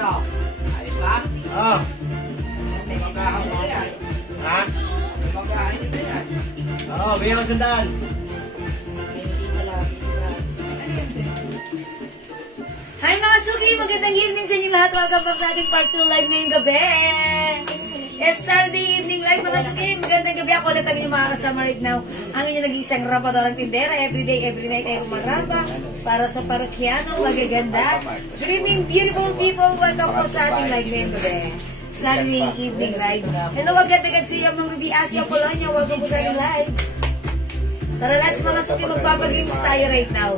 Ano? Ayos ba? Oo. May magahan mo yan. Ha? May magahan mo yan. Oo, bigyan ko sandaan. Hi mga suki! Magandang evening sa inyo lahat. Welcome back sa ating part 2 live ngayong gabi. It's Saturday evening live mga suki. Magandang gabi. Ako ulit ang inyong mga kasama right now. Ang inyong nag-iisang rapadorang tindera. Everyday, every night ay umaramba para sa parokyanong magaganda. Good evening beautiful people. Welcome po sa ating live ngayong gabi. Saturday evening live. Hello, agad-agad siya mga Ruby Asia Polonia. Welcome po sa ating live. Tara, let's mga suki, magpapagames tayo right now.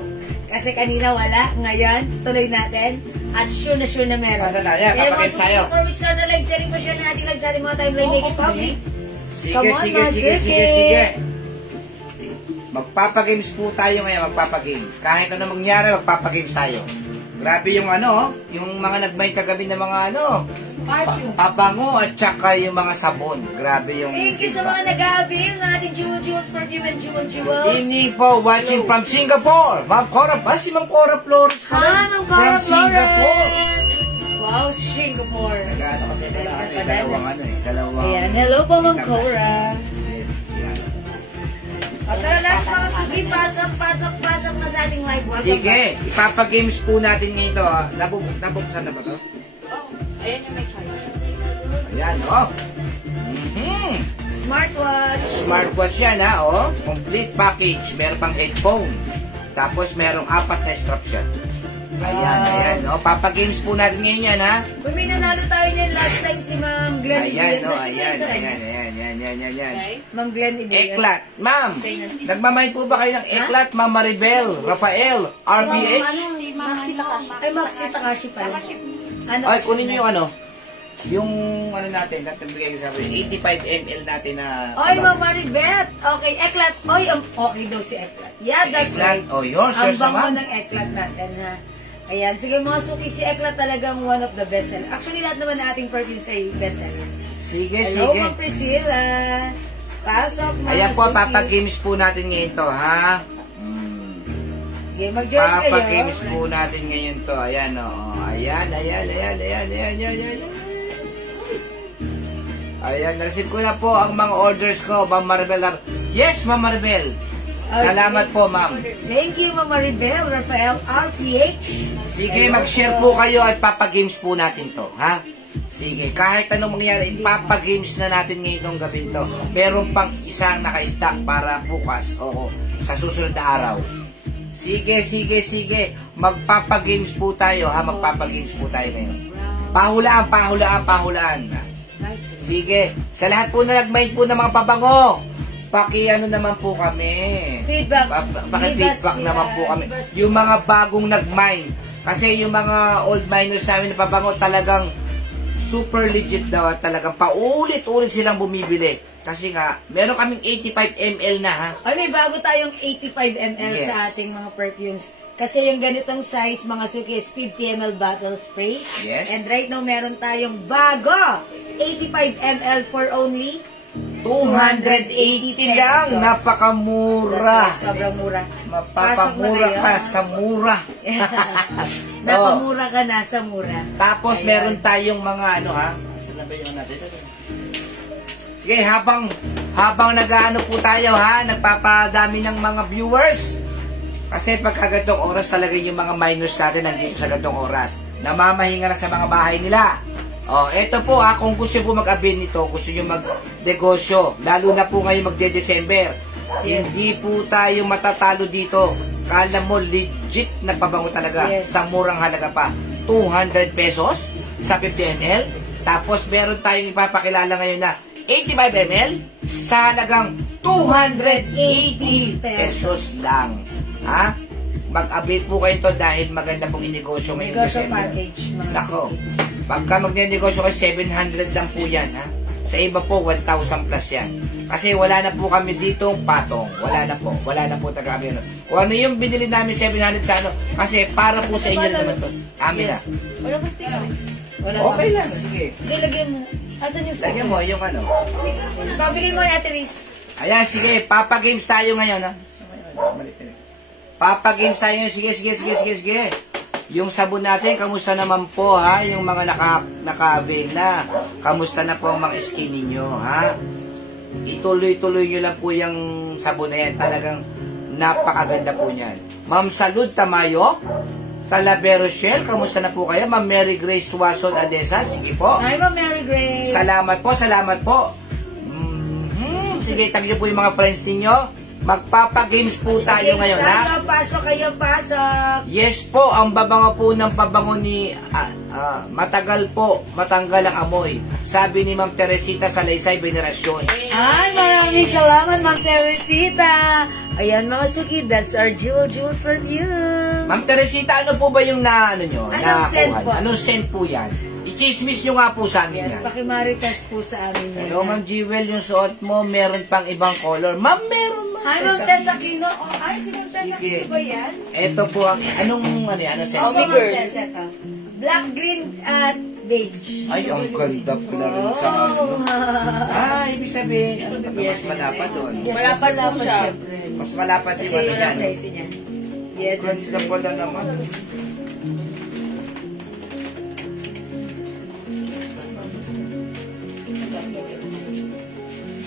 Kasi kanina wala, ngayon, tuloy natin. At sure na meron. Basta tayo, kapag tayo. Before we start the live selling, pa-share na natin live sa ating mga timeline, make it public. Sige. Magpapagames po tayo ngayon, magpapagames. Kahit ano mangyari, magpapagames tayo. Grabe yung yung mga nagmay kagabi ng mga pabango at saka yung mga sabon. Grabe yung... Thank you sa mga nag-aabil na ating Jewels Perfume and Jewels. Evening po, watching from Singapore. Ma'am Cora, si Ma'am Cora Flores pa rin. Ma'am Cora From Singapore. Wow, Singapore. Nag-ano kasi dalawang dalawang... Ayan, hello po Ma'am Cora. Yes, yan. O tara, last mga sugi, pasok na sa ating live. Sige, ipapagames po natin ngayon ito. Nabuksan na ba ito? Ayan yung may charge. Ayan, Smartwatch yan, Complete package. Meron pang headphone. Tapos merong 4 na straps yan. Ayan, Papagames po natin ngayon yan, ha? Kung may nanalo tayo niyan last time si Ma'am Glenn Ayan. Ma'am Glenn Ibigay. Eklat. Ma'am, nagmamahal po ba kayo ng Eklat, Ma'am Maribel, Rafael, RBH? Ay, Maxi Takashi pala. Ay, kunin nyo yung yung natin, natin sa 85 ml natin na... Oy, Ma'am Maribel. Okay, Eklat. Oy, okay daw si Eklat. Yeah, that's right. Oh, yours, ang yours bango naman. ng Eklat natin, ha? Ayan, sige mga suki, si Eklat talagang one of the best seller. Actually, lahat naman na ating perfumes ay best seller. Sige. Hello, Ma'am Priscilla. Pasok, mga Ayan po, suki. papagames po natin ngayon to, ha? Okay, mag-join kayo. Papagames po natin ngayon to. Ayan, Ayan. Ayan, nareceive ko na po ang mga orders ko, Ma'am Maribel. Yes, Ma'am Maribel. Salamat po, ma'am. Thank you, Ma'am Maribel, Rafael, RPH. Sige, mag-share po kayo at papagames po natin to, ha? Sige, kahit anong mangyari, papagames na natin ngayong gabi to. Meron pang isang naka-stack para bukas o sa susunod na araw. Sige. Magpapagames po tayo, ha? Magpapagames po tayo ngayon. Pahulaan. Sige, sa lahat po na nag-mind po ng mga pabango, naman po kami. Feedback. Paki-feedback naman po kami. Yung mga bagong nag-mine. Kasi yung mga old miners namin na pabango talagang super legit daw at talagang paulit-ulit silang bumibili. Kasi nga, meron kaming 85 ml na, ha? Ay, may bago tayong 85 ml sa ating mga perfumes. Kasi yung ganitong size, mga suki, is 50 ml bottle spray. Yes. And right now, meron tayong bago 85 ml for only 280 lang. Napakamura. That's right, sobrang mura. Mapapamura ka sa mura. Napamura ka na sa mura. Tapos meron tayong mga saan na ba yung natin? Sige, habang nag-ano po tayo, ha, nagpapadami ng mga viewers. Kasi pagka gantong oras talaga yung mga minors natin nandito sa gantong oras. Namamahinga na sa mga bahay nila. Eto po, kung gusto po mag-avail nito, gusto nyo mag-negosyo, lalo na po ngayon magde-December, hindi po tayo matatalo dito. Kala mo, legit na pabango talaga. Sa murang halaga pa. 200 pesos sa 50 ml. Tapos meron tayong ipapakilala ngayon na 85 ml sa halagang 280 pesos lang. Ha? Mag-avail po kayo ito dahil maganda pong inegosyo ngayon. Negosyo package. Nako, pagka magne-negosyo kayo, 700 lang po yan, ha? Sa iba po, 1,000 plus yan. Kasi wala na po kami dito patong. Wala na po taga kami. Kung ano yung binili namin 700 sa kasi para po sa inyo naman to. Amin na. Wala ba sticker? Okay lang, sige. Hindi, lagyan mo. Asan yung lagyan mo, yung Pabigay mo na, Ate Riz. Ayan, sige, papagames tayo ngayon, ha? Papagames tayo ngayon, sige. Yung sabon natin, kamusta naman po ha? Yung mga naka-avail na. Kamusta na po ang mga skin ninyo ha? Ituloy-tuloy nyo lang po yung sabon na yan. Talagang napakaganda po niyan. Ma'am Salud Tamayo, Talavero Shell, kamusta na po kayo? Ma'am Mary Grace Tuason Adesa, sige po. Hi, Ma'am Mary Grace. Salamat po, salamat po. Sige, tagyo po yung mga friends ninyo. Magpapagames po tayo ngayon, ha? Kayo pasok. Yes po, ang babango po ng pabango ni matagal po, matanggal ang amoy. Sabi ni Ma'am Teresita Salaysay Venerasyon. Ay, maraming salamat, Ma'am Teresita. Ayan, mga suki, that's our jewels perfume. Ma'am Teresita, ano po ba yung ano nyo? Anong scent po? Anong scent po yan? I-chismis nyo nga po sa amin Yes, yan. pakimarites po sa amin yan. So, Ma'am Jewel, yung suot mo, meron pang ibang color. Ma'am, meron. Hi, Ma'am Tessa Aquino. Oh, ay, si Ma'am Tessa Aquino ba yan? Ito po ang, anong scent? Oh, Ma'am Tessa ka. Black, green, at beige. Ay, ang ganda pala rin sa ano. Ibig sabihin, ano ba? Mas malapad doon. Yes, Malapad po siya. syempre. Mas malapad Kasi yung ano yun yan. ang size niya. Yeah, that's Ganda pala naman.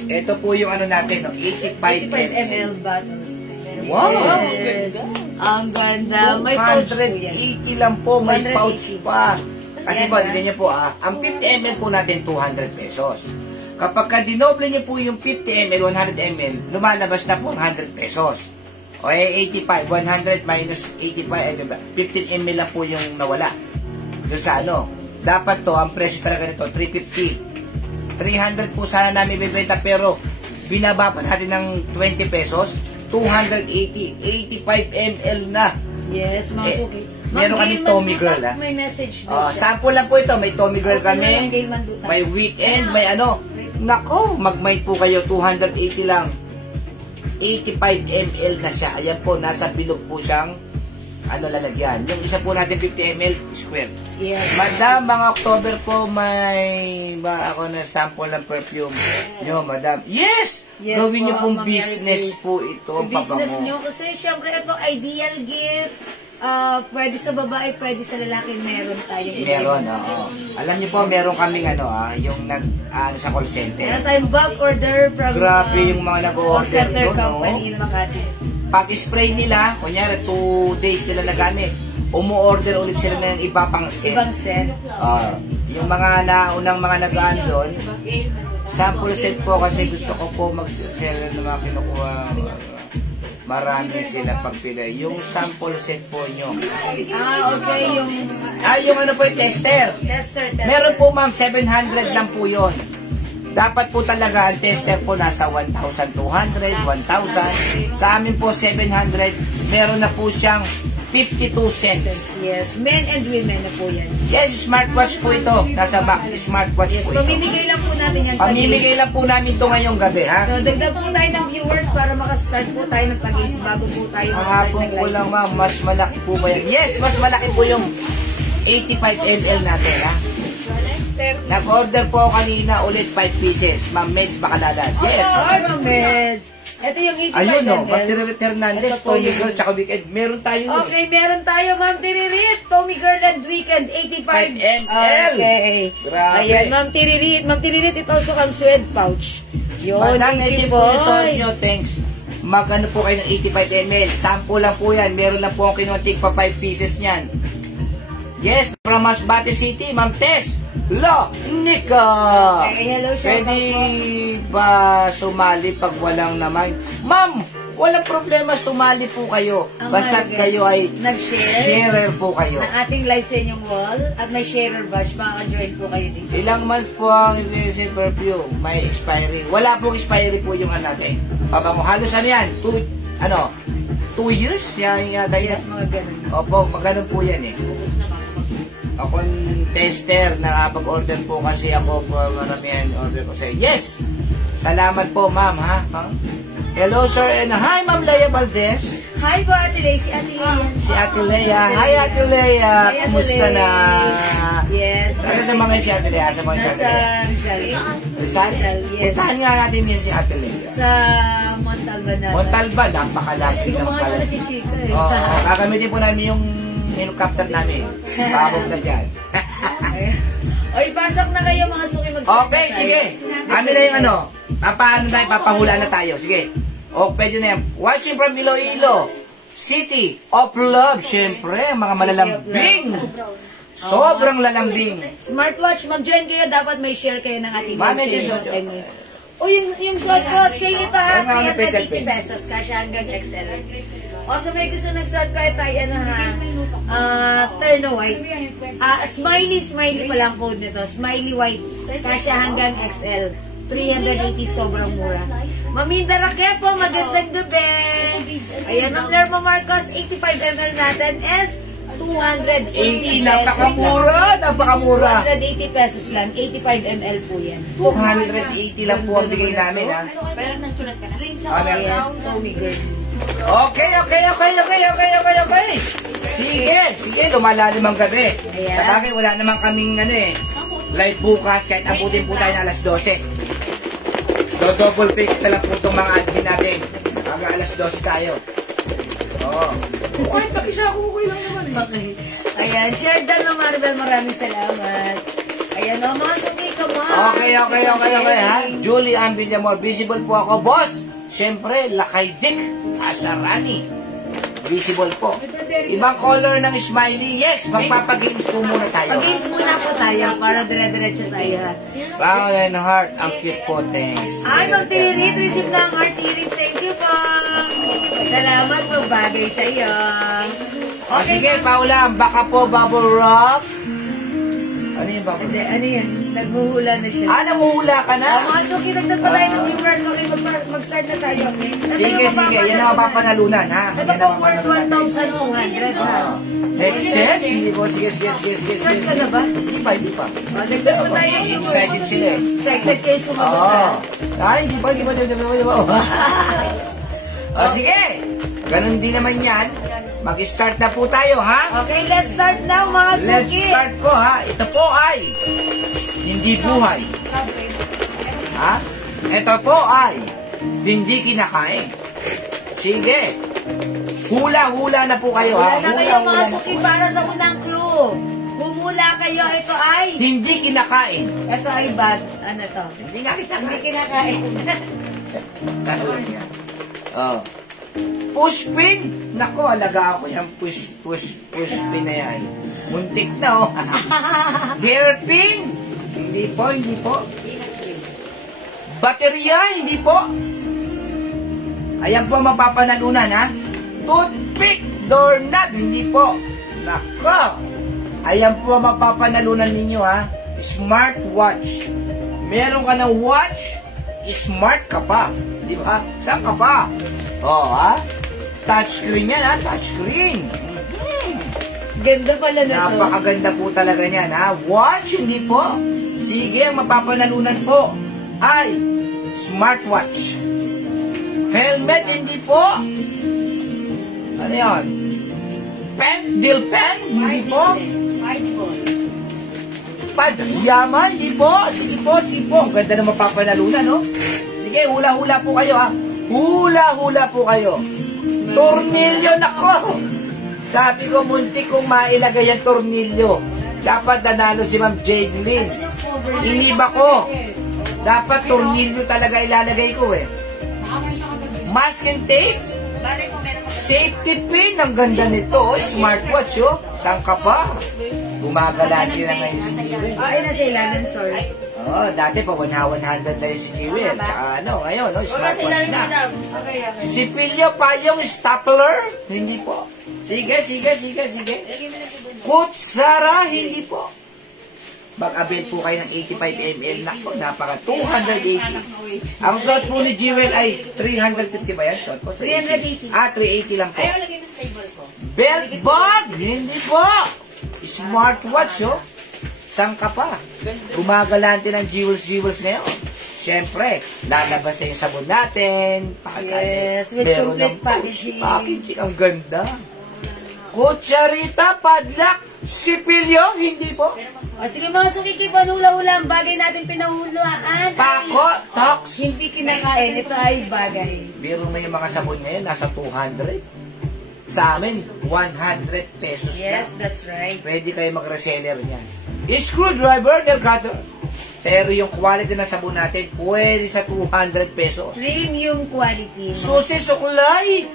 Ito po yung ano natin, no? 85 ml bottles. Wow! Yes. Ang ganda. May pouch po yan. 180 lang po, may 180. pouch pa. Kasi Yan, po, hindi niyo po ang 50 ml po natin 200 pesos. Kapag ka-dinoble niyo po yung 50 ml, 100 ml, lumalabas na po ang 100 pesos. O 85, 100 minus 85, 15 ml lang po yung nawala. Doon sa ano. Dapat to, ang presyo talaga nito, 350. 300 po sana namin bibenta, pero binaba pa natin ng 20 pesos, 280, 85 ml na. Yes, mga suki. Meron kami Tommy Girl, ha? May message doon. Sample lang po ito. May Tommy Girl kami. May May weekend. May ano. Nako, mag-might po kayo. 280 lang. 85 ml na siya. Ayan po, nasa bilog po siyang lalagyan. Yung isa po natin 50 ml square. Yes. Madam, mga October po may ako na sample ng perfume nyo, madam. Yes! Yes Gawin nyo po, pong Ma'am business Mary po ito. Ang business pabango. nyo. Kasi syempre ito, ideal gift. Pwede sa babae, pwede sa lalaki. Meron tayo. Meron, oo. Alam niyo po, meron kaming yung sa call center. Meron tayong bulk order from Grabe yung mga nag-order call center doon, no? company in Makati. Pag-spray nila, kunyari 2 days nila nagamit, umu-order ulit sila ng iba pang set. Ibang set. Yung mga naunang mga nagaan doon, sample set po kasi gusto ko po mag-sell ng mga kinukuha. Marami sila pagpili. Yung sample set po nyo. Okay. Yung ano po yung tester. Tester. Meron po ma'am, 700 lang po yon. Dapat po talaga ang tester po nasa 1,200, 1,000. Sa amin po 700, meron na po siyang 52 cents. Yes, men and women na po yan. Yes, smartwatch po ito. Nasa box, smartwatch Yes, po ito. pamimigay lang po natin yan. Pamimigay lang po namin ito ngayong gabi, ha? So, dagdag po tayo ng viewers para makastart po tayo ng pag-games bago po tayo mag-start Mahapon ng ko live. lang ma'am, mas malaki po ba yan? Yes, mas malaki po yung 85 ml natin, ha? Nag-order po kanina ulit 5 pieces. Ma'am Meds Bacaladan. Yes. Ay, Ma'am Meds. Ito yung 85 Ayun, no. ml. Battery Hernandez, Ito po Tommy yung- Girl, tsaka Weekend. Meron tayo. Okay, meron tayo, Ma'am Tiririt. Tommy Girl and Weekend, 85 ml. Okay. Grabe. Ayan, Ma'am Tiririt. Ma'am Tiririt, it also comes with pouch. Yun, Madam, thank you medyo po po. yung suot nyo, thanks. Mag-ano po kayo ng 85 ml. Sample lang po yan. Meron lang po ang kinuha pa 5 pieces niyan. Yes, from Masbate City, Ma'am Tess. Lo, Nika. Okay, hello, shout Pwede out ba sumali pag walang naman? Ma'am, walang problema, sumali po kayo. Ang Basta't mahalaga, kayo ay nag-share sharer po kayo. ng ating live sa inyong wall at may sharer badge. Makaka-join po kayo dito. Ilang months po ang Infinity Perfume? May expiry. Wala pong expiry po yung natin. Pabango. Halos ano yan? 2 years? Yan yata yun. Yes, mga ganun. Opo, maganon po yan eh. Akong tester, nakapag-order po kasi ako po maramihan order ko sa Yes! Salamat po, ma'am, ha? Hello, sir, and hi, Ma'am Leia Valdez. Hi po, Ate Lay. Si Ate Lay. Si Ate Leia. Hi, Ate Leia. Hi, Ate Kumusta Lay. na? Yes. Taga sa mga si Ate Leia, sa mga si Ate Nasa Leia. Rizal. Rizal? Rizal, yes. Puntahan nga natin niya si Ate Leia. Sa Montalban na. Montalban, napakalapit Hindi ko lang mga pala. siya chichika eh. Oo, gagamitin po namin yung helicopter namin. Babog na dyan. O, ipasok na kayo mga suki, mag-start Okay, na tayo. sige. Kami na yung ano. Papaano tayo, papahula na tayo. Sige. O, pwede na yan. Watching from Iloilo City of Love. Siyempre, mga malalambing. Sobrang lalambing. Smartwatch, mag-join kayo. Dapat may share kayo ng ating Mami, live just stream. O, yung suot ko, sale ito ha, Ay, mga 380 pesos, kasya hanggang XL. O, so may gusto nagsuot ko, ito ay ano ha, turn white. Smiley pa lang code nito, smiley white, kasya hanggang XL. 380, sobrang mura. Maminda Raquel po, magandang gabi. Ayan, ang Lerma Marcos, 85ml natin is 280 80, pesos napakamura, napakamura. 280 pesos lang, 85ml po yan. 280 lang po ang bigay namin, ha? Pero nagsulat ka na. Yes, Tommy Girl. Okay. Sige, lumalalim ang gabi. Ayan. Sa bagay, wala naman kaming live bukas, kahit abutin po tayo na alas 12. Do-double pick na lang po itong mga admin natin. Hanggang alas 12 tayo. Oo. Kahit mag-isa ako, okay lang naman. Okay. Ayan, share down ng Maribel, maraming salamat. Ayan o, mga suki, come on. Okay, ha? Julie Ann Villamor, visible po ako, boss. Siyempre, Lakay Dick Asarani. Visible po. Ibang color ng smiley. Yes, magpapagames po muna tayo. Pag-games muna po tayo para dire-diretso tayo ha. Brown and heart. Ang cute po. Thanks. Ay, mag-tirit. Receive na ang heart tirit. Thank you po. Salamat po. Bagay sa iyo. O sige, Paula. Baka po bubble rock. Ano yung bubble Hindi, rock? ano yan? Naghuhula na siya. Namuhula ka na. Mga suki, nagdagpa tayo ng viewers. Okay, mag-start na tayo. Sige. Yan ang mapapanalunan, ha? Ito po, worth 1,200 ha. Headset? Hindi po. Sige. Start ka na ba? Hindi pa. O, dagdag pa tayo ng viewers. Excited sila eh. Excited kayo sumagot Oo. ha. Ay, hindi pa. O, sige. Ganun din naman yan. Mag-start na po tayo, ha? Okay, let's start now mga Let's suki. start po, ha? Ito po ay hindi buhay. Ha? Ito po ay hindi kinakain. Sige. Hula-hula na po kayo, ha? Wala na kayo mga Hula-hula na suki po. para sa unang clue. Humula kayo, ito ay... Hindi kinakain. Ito ay bad. Ano to? Hindi nga kita. Hindi kinakain. Oh. Pushpin. Nako, alaga ako yung pushpin na yan. Muntik na, oh. Hairpin. Hindi po. Baterya, hindi po. Ayan po mapapanalunan, ha? Toothpick, doorknob, hindi po. Nako. Ayan po mapapanalunan ninyo, ha? Smartwatch. Meron ka ng watch, smart ka pa. Di ba? Saan ka pa? Oh, ha? Touchscreen yan, ha? Touchscreen. Ganda pala na to. Napakaganda po talaga niyan, ha? Watch, hindi po. Sige, ang mapapanalunan po ay smartwatch. Helmet, hindi po. Ano yun? Pen? Deal pen? Hindi po. Yaman, hindi po. Sige po. Ang ganda na mapapanalunan, no? Sige, hula-hula po kayo, ha? Hula-hula po kayo. Tornilyo, nako! Sabi ko, muntik kong mailagay ang tornilyo. Dapat nanalo si Ma'am Jadelyn. Iniba ko. Dapat tornilyo talaga ilalagay ko, eh. Masking tape. Safety pin. Ang ganda nito, oh. Smartwatch, oh. Saan ka pa? Gumagalati na ngayon si Jewel. Ay, nasa ilalim, sorry. Oh, dati pa 100 na si Jewel. Tsaka ngayon, no, smartwatch na. Si Pilyo pa yung stapler? Hindi po. Sige. Kutsara? Hindi po. Mag-avail po kayo ng 85ml. Nako, napaka 280. Ang suot po ni Jewel ay 350 ba yan? Suot po? 380. 380 lang po. Ayaw, lagay mo sa table ko. Belt bag? Hindi po. Smartwatch, oh. Saan ka pa? Gumagalante ng jewels ngayon. Siyempre, lalabas na yung sabon natin. Yes, with meron complete ng packaging. Packaging, ang ganda. Kutsarita, padlak, sipilyo, hindi po. O sige mga suki, keep on hula-hula. Ang bagay natin pinahulaan. Pako, tox. Hindi kinakain. Ito ay bagay. Biro mo yung mga sabon ngayon, nasa 200. Sa amin, 100 pesos Yes, lang. that's right. Pwede kayo mag-reseller niyan. Screwdriver, nail cutter. Pero yung quality ng sabon natin, pwede sa 200 pesos. Premium quality. Susi, sukulay!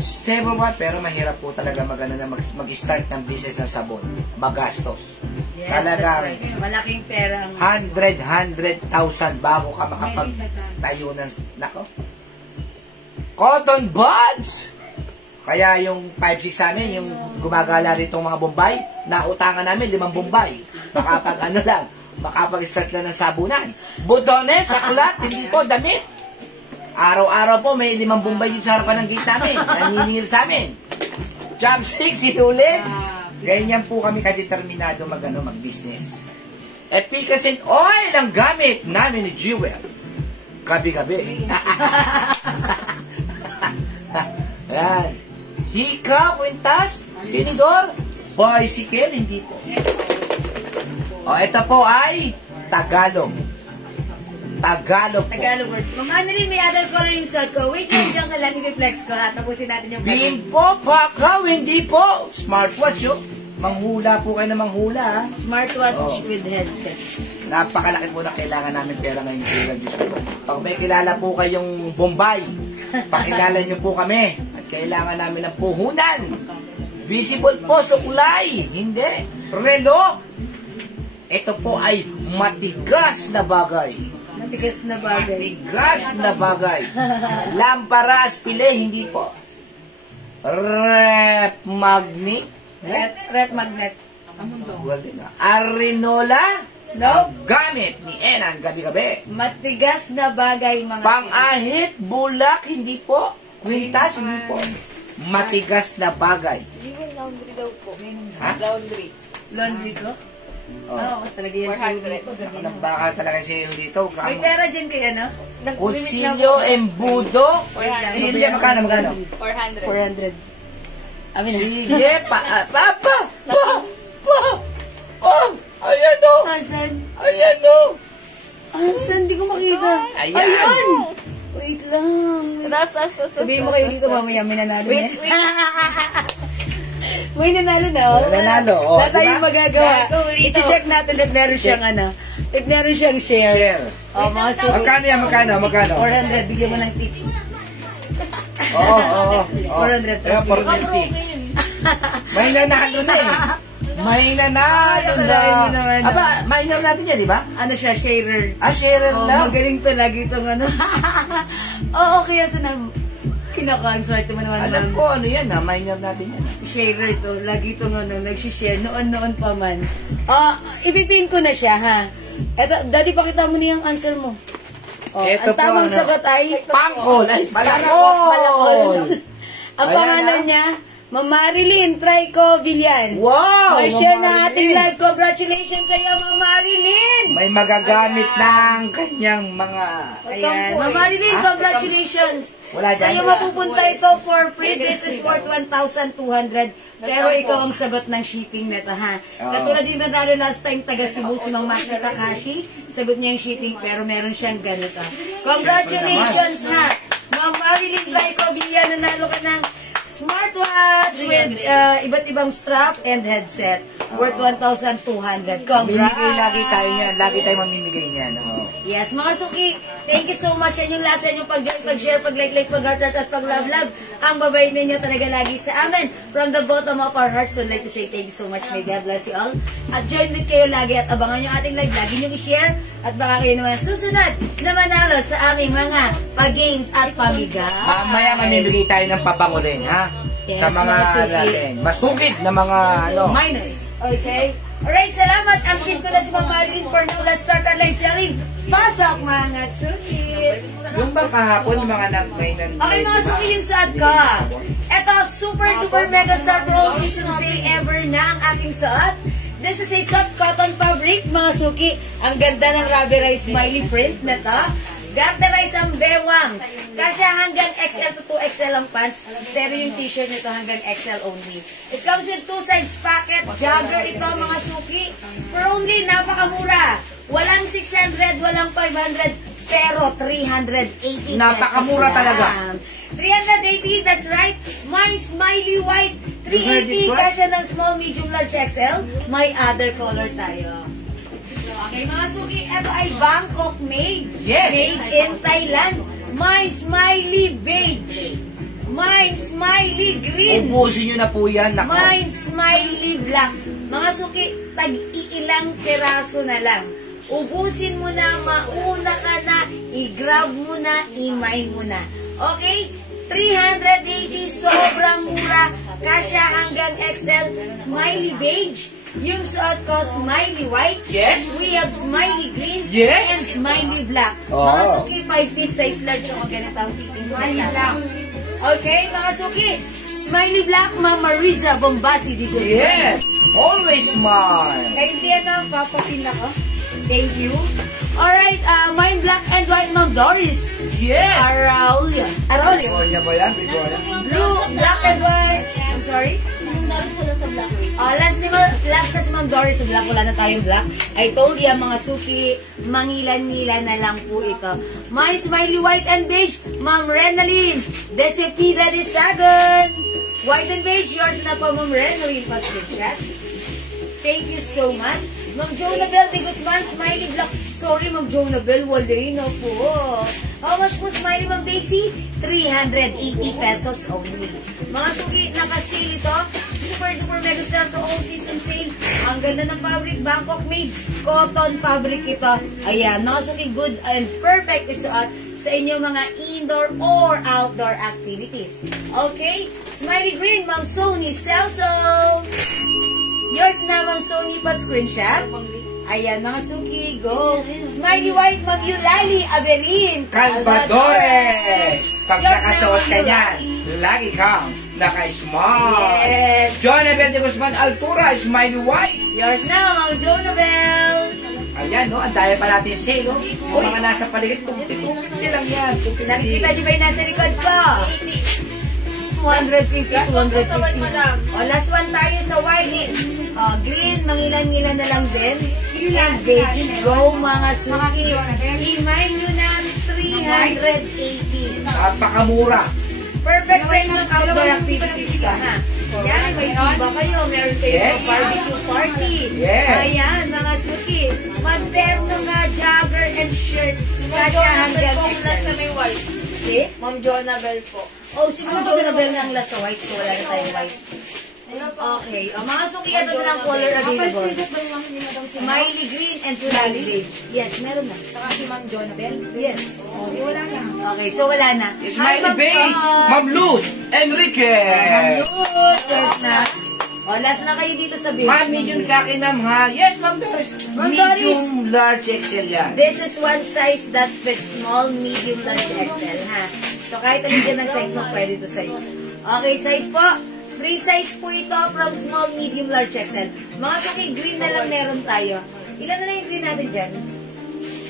Stable one, pero mahirap po talaga mag-start ng business ng sabon. Magastos. Yes, Talagang that's right. Malaking pera ang... 100,000 bago ka makapagtayo ng... Nako? Cotton buds! Kaya yung 5-6 sa amin, yung gumagala rito mga Bombay, nautangan namin 5 Bombay. Makapag-start lang ng sabunan. Butones, saklat, hindi po, damit. Araw-araw po may 5 Bombay dito sa harapan ng gate namin. Naniningil sa amin. Chopstick, sinulit. Ganyan po kami kadeterminado mag-business. Efficacy oil ang gamit namin ni Jewel. Gabi-gabi. Yan. Hika, kwintas, tinidor, bicycle, hindi po. O, ito po ay Tagalog. Tagalog po. Tagalog word. Mama na rin, may other color yung suot ko. Wait lang dyan ka lang, i-flex ko ha. Tapusin natin yung Bimbo, pakaw, hindi po. Smartwatch, yun. Manghula po kayo na manghula, ha. Smartwatch with headset. Napakalaki po na kailangan namin pera ngayon. Diyos ko. Pag may kilala po kayong Bombay, pakilala niyo po kami. At kailangan namin ng puhunan. Visible po, suklay. Hindi. Relo. Ito po ay matigas na bagay. Matigas na bagay. Matigas na bagay. Lamparas, pile, hindi po. Rep magnet. Red magnet. Arinola. No? Gamit ni Enan gabi-gabi. Matigas na bagay, mga... Pang-ahit, bulak, hindi po. Kwintas, hindi po. Matigas na bagay. Even laundry daw po. Ha? Laundry. Laundry ko? Oh. Oo, talaga yan. 400. Nagbaka talaga siya yung dito. May pera dyan kaya, no? Kutsilyo, embudo. Silyo, magkano? 400. Amin na. Sige, papa! Ayan o! Asan? Ayan o! Asan? Di ko makita. Ayan! Wait lang. Taas. Sabihin mo kayo dito mamaya, may nanalo niya. May nanalo na, oh. Nanalo, oh. Wala tayong Diba? magagawa. I-check natin at meron siyang ano. At meron siyang share. Share. Oh, mga suki. Magkano yan? Magkano? 400, bigyan mo ng tip. Oo. 400. Kaya 450. May nanalo na eh. May nanalo na. Akalain mo naman, Aba, minor natin yan, di ba? Ano siya, sharer. Sharer Oh, lang. magaling to lagi itong ano. Oo, kaya sa kinaka-answerte mo naman. Alam ko ano yan ha, minor natin yan. Sharer to, lagi itong ano, nagsishare, noon pa man. Ipipin ko na siya, ha? Eto, daddy, pakita mo niyang answer mo. Eto ang tamang po, ano? sagot ay... Pangkol! Ay, Malakol! malakol! Ang Ayan, pangalan ha? niya, Ma'am Marilyn Trico Villan. Wow! May share Ma'am na ating Marilyn. live. Congratulations sa iyo, Ma'am Marilyn! May magagamit ng kanyang mga... Ayan. Ma'am Marilyn, Ha? congratulations! Wala Sa dyan. iyo mapupunta ito for free. This is worth 1,200. Pero ikaw ang sagot ng shipping nito, ha? Oo. Katulad din na last time, taga Cebu, si Ma'am Maxi Takashi. Sagot niya yung shipping, pero meron siyang ganito. Congratulations, ha? Ma'am Marilyn Trico Villan, nanalo ka ng smartwatch with iba't ibang strap and headset worth 1,200. Congrats! Mamimigay lagi tayo niyan. Lagi tayo mamimigay niyan. Oo. Yes, mga suki, thank you so much sa inyong lahat, sa inyong pag-join, pag-share, pag-like, pag-heart, at pag-love. Ang babay ninyo talaga lagi sa amin. From the bottom of our hearts, so I'd like to say thank you so much. May God bless you all. At join with kayo lagi at abangan nyo ating live. Lagi nyo i-share at baka kayo naman susunod na manalo sa aming mga pag-games at pamiga. Mamaya mamimigay tayo ng papangulin, ha? Yes, sa mga masukid. natin. Masukid na mga ano. Minors. Okay? Alright, salamat. Ang team ko na si Ma'am Marilyn for now. Let's start our live selling. Pasok mga sukit. Yung bang kahapon, mga may Okay mga suki, yung saad ka. Ito, super duper mega summer all season sale ever na ang aking saad. This is a soft cotton fabric, mga suki. Ang ganda ng rubberized smiley print na to. Garterize ang bewang. Kasya hanggang XL to 2XL ang pants. Pero yung t-shirt nito hanggang XL only. It comes with 2 sides pocket. Jogger ito mga suki. For only, napakamura. Walang 600, walang 500. Pero 380 Napakamura pesos talaga. lang. 380, that's right. My Smiley White. 380, kasya ng small, medium, large, XL. May other color tayo. So, okay, mga suki, ito ay Bangkok made. Yes. Made in Thailand. My Smiley Beige. My Smiley Green. Ubusin nyo na po yan. Nako. My Smiley Black. Mga suki, tag-iilang peraso na lang. Ubusin mo na, mauna ka na, i-grab mo na, i-mine mo na. Okay? 380, sobrang mura. Kasya hanggang XL. Smiley Beige. Yung suot ko, Smiley White. Yes. We have Smiley Green. Yes. And Smiley Black. Oh. Mga suki, 5 feet size large yung ganito ang fitting Smiley Black. Okay, mga suki. Smiley Black, Ma'am Mariza Bombasi dito. Yes. Always smile. Kaya hindi na, papapin ako. Thank you. Alright, mine black and white, Ma'am Doris. Yes. Araulia. Bigoya ba yan? Bigoya. Blue, black and white. I'm sorry. Yung dalos mo lang sa black. Last na si Ma'am Doris sa black. Wala na tayong black. I told you, mga suki, mangilan-ngilan na lang po ito. My Smiley White and Beige, Ma'am Renaline. Desepida de Sagan. White and Beige, yours na po, Ma'am Renaline. Pastor chat. Thank you so much. Ma'am Jonabel de Guzman, Smiley Black. Sorry, Ma'am Jonabel, wala po. How much po, Smiley, Ma'am Daisy? 380 pesos only. Mga suki, naka-sale ito. Super duper mega sale to all season sale. Ang ganda ng fabric, Bangkok made. Cotton fabric ito. Ayan, mga suki, good and perfect isuot sa inyong mga indoor or outdoor activities. Okay? Smiley Green, Ma'am Sony Celso. Yours na, Ma'am Sony, pa screenshot. Ayan, mga suki, go. Smiley White, Ma'am Eulalie Avelin. Calvadores. Pag Yours nakasuot na, ka Ma'am niyan, Eulalie. lagi kang naka-smile. Yes. John Abel de Guzman Altura, Smiley White. Yours na, Ma'am Jonabel. Ayan, no? Ang daya pa natin sale, no? Yung mga nasa paligid, tupti lang yan. Nakikita niyo ba yung nasa likod ko? 250, 250. O, last one tayo sa white. O, green, mangilan-ngilan na lang din. And beige, go mga suki. I-mine nyo na 380. Napakamura. Perfect sa inyong outdoor activities ka, ha? Yan, may simba kayo, meron kayo Yes. barbecue party. Yes. Ayan, mga suki. Magterno nga, jogger and shirt. Kasya hanggang XL. may white. Okay? Ma'am Jonabel po. Oh, si Ma'am Jonabel ng last white, so wala na tayong white. Okay. O, mga suki, ito na lang color available. Smiley green and Smiley beige. Yes, meron na. Saka si Ma'am Jonabel. Yes. Wala na. Okay, so wala na. Smiley Beige, Ma'am Luz, Enrique. Ma'am Luz, yours na. O, last na kayo dito sa beige. Ma'am, medium sa akin, ma'am, ha? Yes, Ma'am Doris. Ma'am Doris. Medium, large, XL yan. This is one size that fits small, medium, large, XL, ha? So, kahit alin dyan ang size mo, pwede ito sa'yo. Okay, size po. Free size po ito from small, medium, large, XL. Mga suki, green na lang meron tayo. Ilan na lang yung green natin dyan?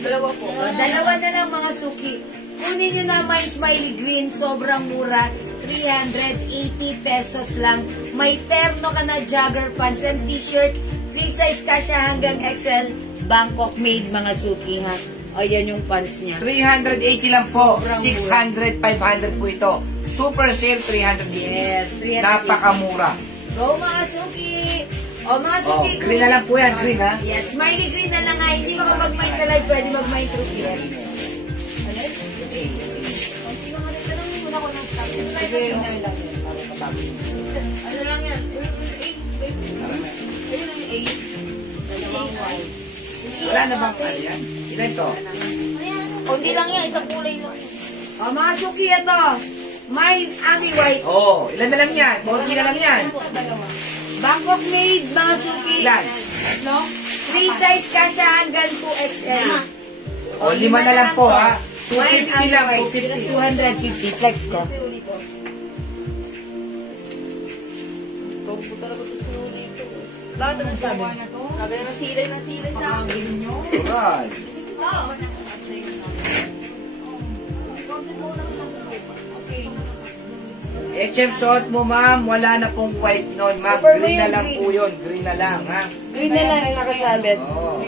Dalawa po. O, dalawa na lang mga suki. Kunin nyo na my Smiley Green, sobrang mura. 380 pesos lang. May terno ka na jogger pants and t-shirt. Free size ka siya hanggang XL. Bangkok made mga suki, ha? O, yan yung pants niya. 380 lang po. Sobrang 600, 500 po ito. Super sale, 380. Yes, 380. Napakamura. Go mga suki! O, mga Oh, suki. green na lang po yan, green, ha? Yes, Smiley Green na lang, ha? Hindi ka mag-mine sa live, pwede mag-mine through here. Tanongin mo na ko ng stock. Sige, okay lang yan. Para matapos. Ano lang yan? Yung 8. Ayun yung 8. Dalawang white. Wala na bang ano yan? Ilan to? Kundi lang yan. Isang kulay lang. O, mga suki, ito. My Ami White. Oh, ilan na lang yan? 40 na lang yan. Bangkok made, mga suki. Ilan? No? Free size ka siya hanggang 2XL. O, 5 na lang po, ha? My 250 Ami lang, White. 250. Flex ko. Kasi uli po. Ikaw po talaga ito sinuli ito. Bakit ang sabi? Sabi na ng silay sa akin. Right. Oo. HM suot mo, ma'am. Wala na pong white nun, ma'am. Purple Green na yung lang green. po yun. Green na lang, ha? Green na lang ang nakasabit. Oh.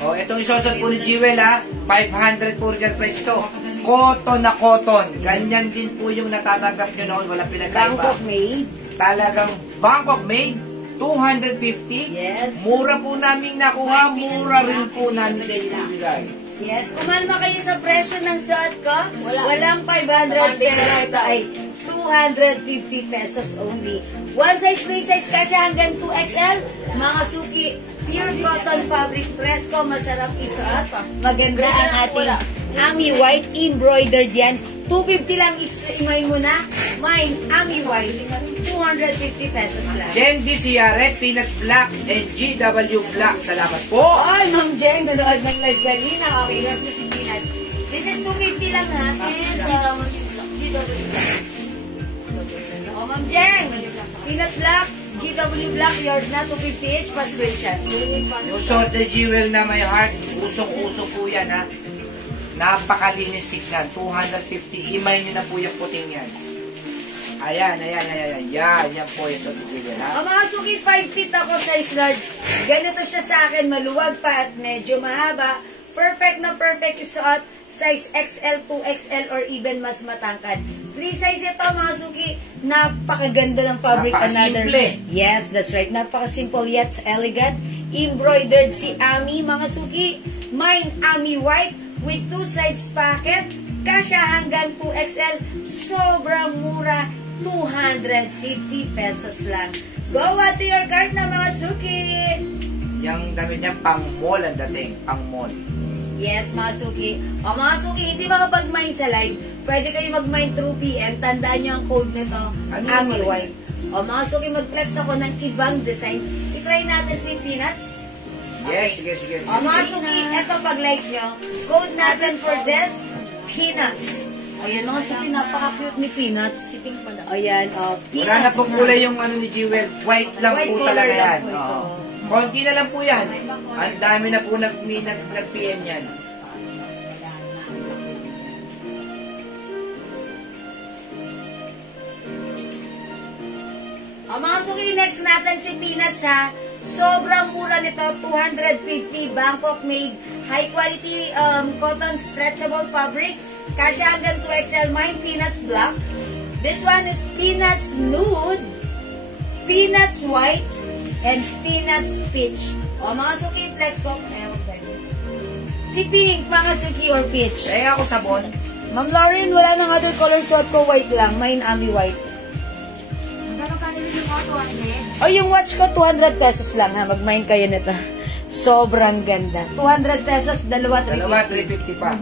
Oh, itong isosot po ni Jewel, ha? 500 po rin price to. cotton na cotton. Ganyan din po yung natatanggap nyo noon. Wala pinagkaiba. Bangkok made. Talagang Bangkok made. 250. Yes. Mura po namin nakuha. Mura rin po namin sa inyo ibigay. Yes, kumalma kayo sa presyo ng suot ko. Wala. Walang 500 pesos. Ito ay 250 pesos only. One size, free size, kasya hanggang 2XL. Mga suki, pure cotton fabric, fresco, masarap isuot. Maganda ang ating Ami White, embroidered yan. 250 lang imay mo na. Mine, Ami White, 250 pesos lang. Jen D. Ciaret, Peanuts Black, and GW Black. Salamat po. Ay, Ma'am Jeng, nanood ng live kanina. Okay, lang si Pinas. This is 250 lang ha. Oh, Ma'am Jeng, Peanut Black, GW Black, yours na, 250 each, pa screenshot. Yung Salted Jewel na may heart, usong-uso po yan ha. Napakalinis tignan, 250. Imay nyo na po yung puting yan. Ayan. Yan po yung Salted Jewel ha. O mga suki, 5 feet ako, size large. Ganito siya sa akin, maluwag pa at medyo mahaba. Perfect na perfect isuot. Size XL, 2XL, or even mas matangkad. Free size ito mga suki. Napakaganda ng fabric. Napakasimple. Yes, that's right. Napakasimple yet elegant. Embroidered si Ami mga suki. Mine, Ami White with 2 sides pocket. Kasya hanggang 2XL. Sobrang mura. 250 pesos lang. Go at your cart na mga suki. Yung damit niya, pang mall ang dating. Pang mall. Yes, mga suki. O mga suki, hindi makapag-mine sa live. Pwede kayo mag-mine through PM. Tandaan nyo ang code nito. Ami White. O mga suki, mag-flex ako ng ibang design. I-try natin si Peanuts. Yes, sige. O mga suki, eto pag-like nyo. Code natin for this, Peanuts. Ayan mga suki, napaka-cute ni Peanuts. Ayan, Peanuts. Wala na pong kulay yung ano ni Jewel. White lang White po color talaga lang yan. po ito. Oo. Konti na lang po yan. Ang dami na po nag-PM yan. O mga suki, next natin si Peanuts ha. Sobrang mura nito, 250 Bangkok made, high quality cotton stretchable fabric. Kasya hanggang 2XL. Mine, Peanuts Black. This one is Peanuts Nude, Peanuts White, and Peanuts Peach. O mga suki, flex ko. Si Pink, mga suki, or Peach. Kaya ako sabon. Ma'am Lauren, wala nang other color suot ko, white lang. Mine, Ami White. O yung watch ko, 200 pesos lang ha. Mag-mine kayo nito. Sobrang ganda. 200 pesos, dalawa, 350 pa.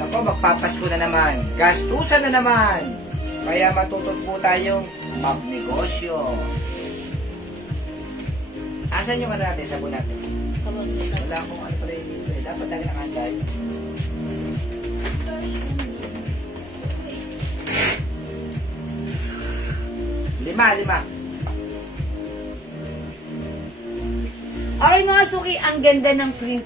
Ako, magpapasko na naman. Gastusan na naman. Kaya matutod po tayong magnegosyo. Asan yung ano natin, sabon natin? Wala akong ano pa rin dito eh. Dapat tayo nakantay. Lima. Okay mga suki, ang ganda ng print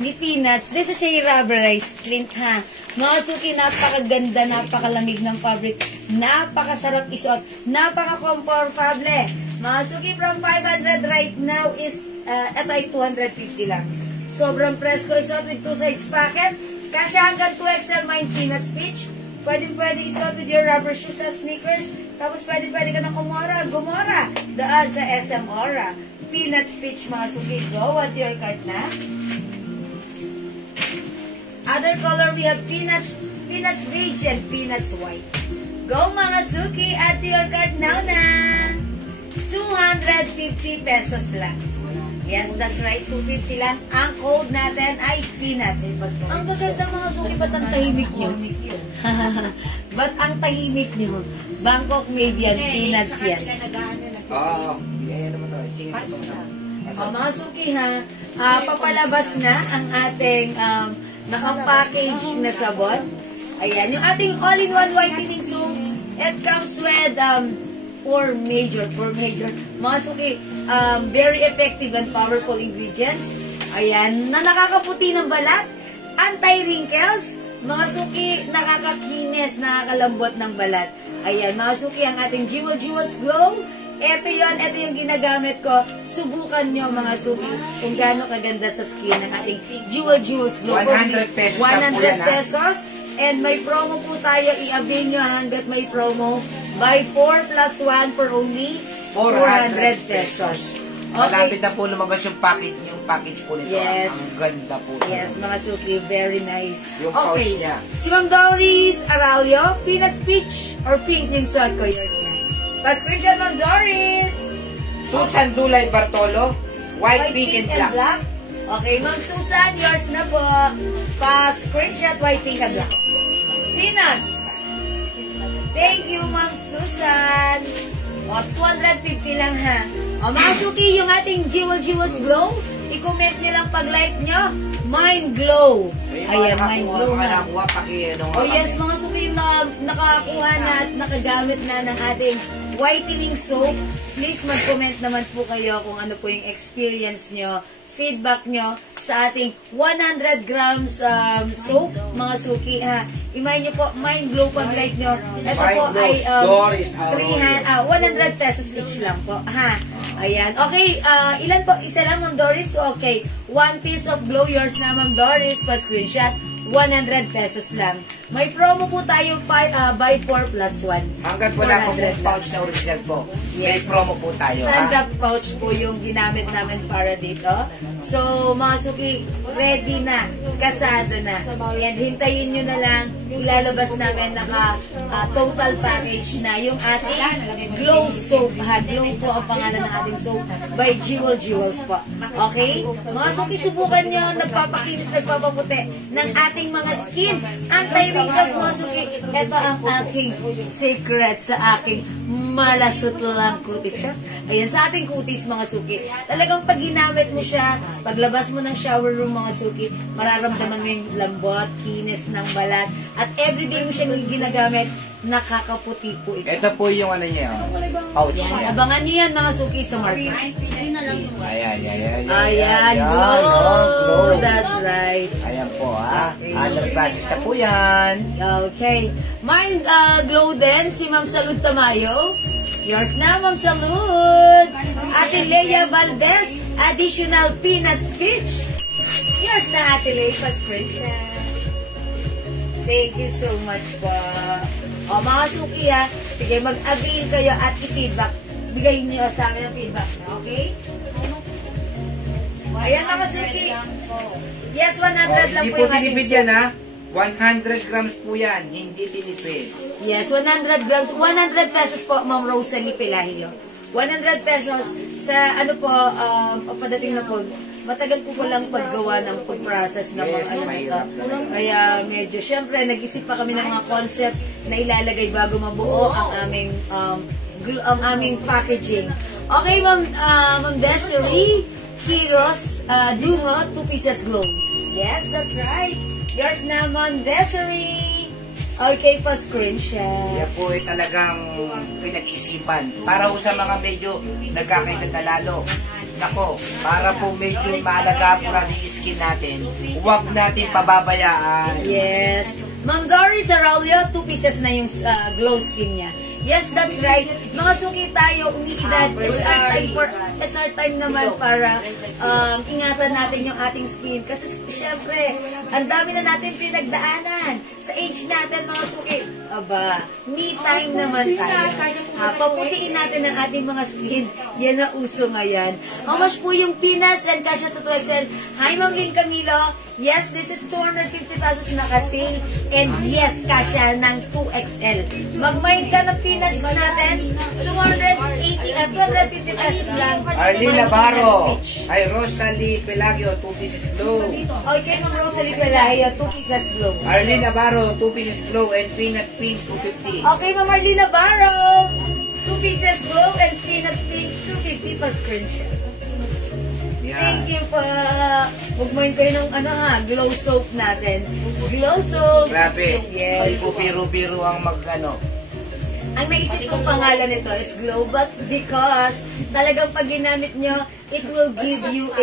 ni Peanuts. This is a rubberized print ha. Mga suki, napakaganda, napakalamig ng fabric. Napakasarap isuot. Napaka-comfortable. Mga suki, from 500 right now is, ito ay 250 lang. Sobrang presko isuot with 2 sides pocket. Kasya hanggang 2XL. Mine, Peanuts Peach. Pwede isuot with your rubber shoes sa sneakers. Tapos pwede ka na gumora. Daan sa SM Aura. Peanuts Peach mga suki. Go at your cart na. Other color we have Peanuts Beige and Peanuts White. Go mga suki at your cart now na. 250 pesos lang. Yes, that's right. 250 lang. Ang code natin ay Peanuts. Ang gaganda mga suki, ba't ang tahimik nyo? Ba't ang tahimik nyo? Bangkok made yan, Peanuts yan. Oo. Yan naman to. Sige. Mga suki ha, papalabas na ang ating naka-package na sabon. Ayan, yung ating all-in-one whitening soap. It comes with 4 major. Mga suki, very effective and powerful ingredients. Ayan, na nakakaputi ng balat, anti-wrinkles, mga suki, nakakakinis, nakakalambot ng balat. Ayan, mga suki, ang ating Jewels Glow ito yung ginagamit ko. Subukan nyo mga suki kung gaano kaganda sa skin ng ating Jewels Glow. 100 pesos lang po yan, 100 pesos. And may promo po tayo. I-avail nyo hanggat may promo. Buy 4 plus 1 for only 400 pesos. Malapit na po lumabas yung package po nito. Yes. Ang ganda po. Yes, mga suki, very nice. Yung pouch niya. Si Ma'am Doris Aralio, peanut peach or pink yung suot ko, yours na. Pa-screenshot, Ma'am Doris. Susan Dulay Bartolo, white, pink, and black. Okay, Ma'am Susan, yours na po. Pa-screenshot, white, pink, and black. Peanuts. Thank you, Ma'am Susan. O, 250 lang ha. O, mga suki, yung ating Jewels Glow, i-comment nyo lang pag-like nyo. Mind Glow. Ayan, Mind Glow na. O yes, mga suki, yung nakakuha na at nakagamit na ng ating whitening soap, please mag-comment naman po kayo kung ano po yung experience nyo, feedback nyo sa ating 100 grams soap, mga suki ha. Imagine nyo po, Mind Glow pag-like nyo. Ito po ay 100 pesos each lang po ha. Ayan. Okay, ilan po? Isa lang, Ma'am Doris? Okay. 1 piece of glow, yours na, Ma'am Doris. Pa-screenshot, 100 pesos lang. May promo po tayo, buy 4 plus 1. Hanggat wala po yung pouch na original po. May promo po tayo, Stand-up pouch po yung ginamit namin para dito. So, mga suki, ready na. Kasado na. Yan, hintayin nyo na lang. Ilalabas namin total package na yung ating glow soap. Glow po ang pangalan ng ating soap by Jewels po. Okay? Mga suki, subukan nyo nagpapakinis, nagpapaputi ng ating mga skin. Anti-wrinkles, mga suki. Ito ang aking secret sa aking malasot lang kutis siya. Ayan, sa ating kutis, mga suki. Talagang pag ginamit mo siya, paglabas mo ng shower room, mga suki, mararamdaman mo yung lambot, kinis ng balat, at everyday mo siyang ginagamit, nakakaputi po ito. Ito po yung ano niya, pouch niya. Abangan niyo yan, mga suki, sa market. Ayan, glow. That's right. Ayan po, ha. 100 classes na po yan. Okay. Mind Glow din, si Ma'am Salud Tamayo. Yours na, Ma'am Salud. Ate Leia Valdez, additional peanuts peach. Yours na, Ate Leia, pa-screenshot. Thank you so much po. O, mga suki ha, sige, mag-avail kayo at i-feedback. Bigay niyo sa amin ang feedback. Okay? Ayan, mga suki. Yes, 100 lang Hindi po po yung ating tinipid yan, ha. 100 grams po yan, hindi tinipid. Yes, 100 grams. 100 pesos po, Ma'am Rosalie Pelahio. 100 pesos sa ano po, padating na po. Matagal po lang paggawa ng pag-process ng mga ano nito. Kaya medyo, syempre, nag-isip pa kami ng mga concept na ilalagay bago mabuo ang aming packaging. Okay, Ma'am Desiree Kiros Dungo, 2 pieces glow. Yes, that's right. Yours na, Ma'am Desiree. Okay, pa-screenshot. Yan po ay talagang pinag-isipan. Para po sa mga medyo nagkakaedad na lalo. Nako, para po medyo maalaga po natin yung skin natin, huwag natin pababayaan. Yes. Ma'am Doris Aralio, 2 pieces na yung glow skin niya. Yes, that's right. Mga suki tayo, umiidad. It's our time naman para ingatan natin yung ating skin. Kasi syempre, ang dami na natin pinagdaanan. Sa age natin, mga suki, aba, me time naman tayo. Paputiin natin ang ating mga skin. Yan ang uso ngayon. How much po yung peanuts and kasya sa 2XL? Hi, Ma'am Lynn Camilo. Yes, this is 250 pesos naka-sale. And yes, kasya ng 2XL. Mag-mind ka ng peanuts natin. 250 pesos lang. Arlene Navarro. Ay, Rosalie Pelagio, 2 pieces glow. Okay, Ma'am Rosalie Pelagio, 2 pieces glow. Arlene Navarro, 2 pieces glow and peanut pink, 250. Okay, Ma'am Arlene Navarro. 2 pieces glow and peanut pink, 250 pa screenshot. Thank you po. Huwag kayo ng glow soap natin. Glow soap. Grabe. Yes. Ay po biro-biro ang mag-ano. Ang naisip kong pangalan nito is Glow, but because talagang pag ginamit nyo, it will give you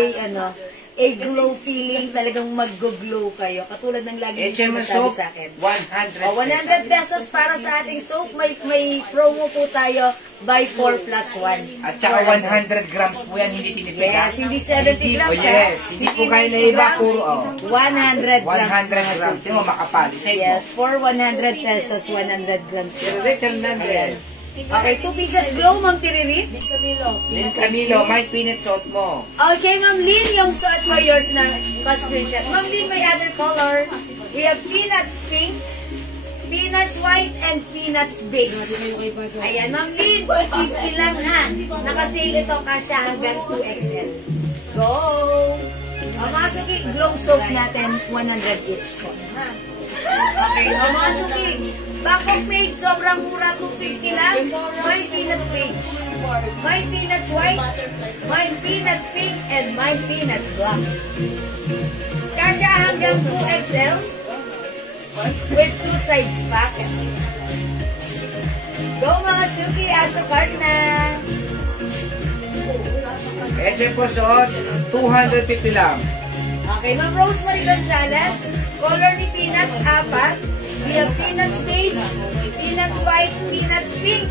a glow feeling, talagang mag-glow kayo. Katulad ng lagi HM sinasabi soap, sa akin. 100 O, 100 pesos para sa ating soap. May promo po tayo, buy 4 plus 1. At saka 100 grams po yan, hindi tinipid. Yes, hindi 70 grams. Oh, yes, hindi po kayo na iba, puro 100 grams. 100 grams. Sino makapal? Save Yes, mo. for 100 pesos, 100 grams. Pero Rachel Nandres. Okay, 2 pieces glow, Ma'am Tiririt. Lynn Camilo, may pinit suot mo. Okay, Ma'am Lynn, yung suot mo yours na pa-screenshot. Ma'am Lynn, may other color. We have peanuts pink, peanuts white, and peanuts baked. Ayan, Ma'am Lynn, 50 lang ha. Nakasale ito kasya hanggang 2XL. Go! Mga suki, glow soap natin, 100 each po. Ha? Okay, mga suki, Bangkok Maid, sobrang mura, 250 lang. My peanuts beige, my peanuts white, my peanuts pink, and my peanuts black. Kasya hanggang 2XL with 2 sides packet. Go mga suki, add to cart na. HM po suot, 250 lang. Okay, Ma'am Rosemary Gonzalez, color ni peanuts, 4. We have peanuts beige, peanuts white, peanuts pink,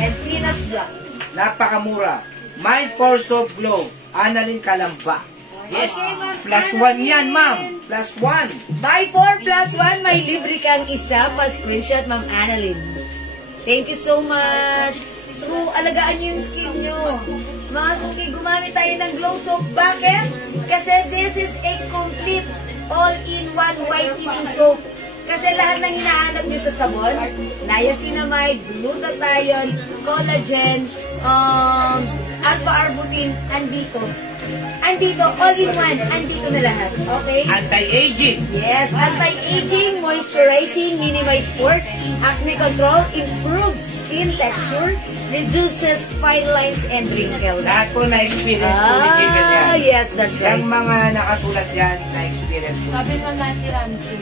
and peanuts black. Napakamura. My for soap glow, Annalyn Calamba. Yes, Okay, Ma'am plus 1 yan, ma'am. Plus 1. Buy 4 plus 1, may libre kang isa pa screenshot, Ma'am Annalyn. Thank you so much. True, alagaan niyo yung skin niyo. Mga suki, gumamit tayo ng glow soap. Bakit? Kasi this is a complete all-in-one whitening soap. Kasi lahat ng hinahanap nyo sa sabon, niacinamide, glutathione, collagen, alpha-arbutin, andito. Andito, all-in-one, andito na lahat. Okay? Anti-aging. Yes, anti-aging, moisturizing, minimize pores, acne control, improves skin texture, reduces fine lines and wrinkles. Lahat po na-experience po ni Jimel yan. Yes, that's right. Yung mga nakasulat yan, na-experience po. Sabi naman Nancy Ramsey.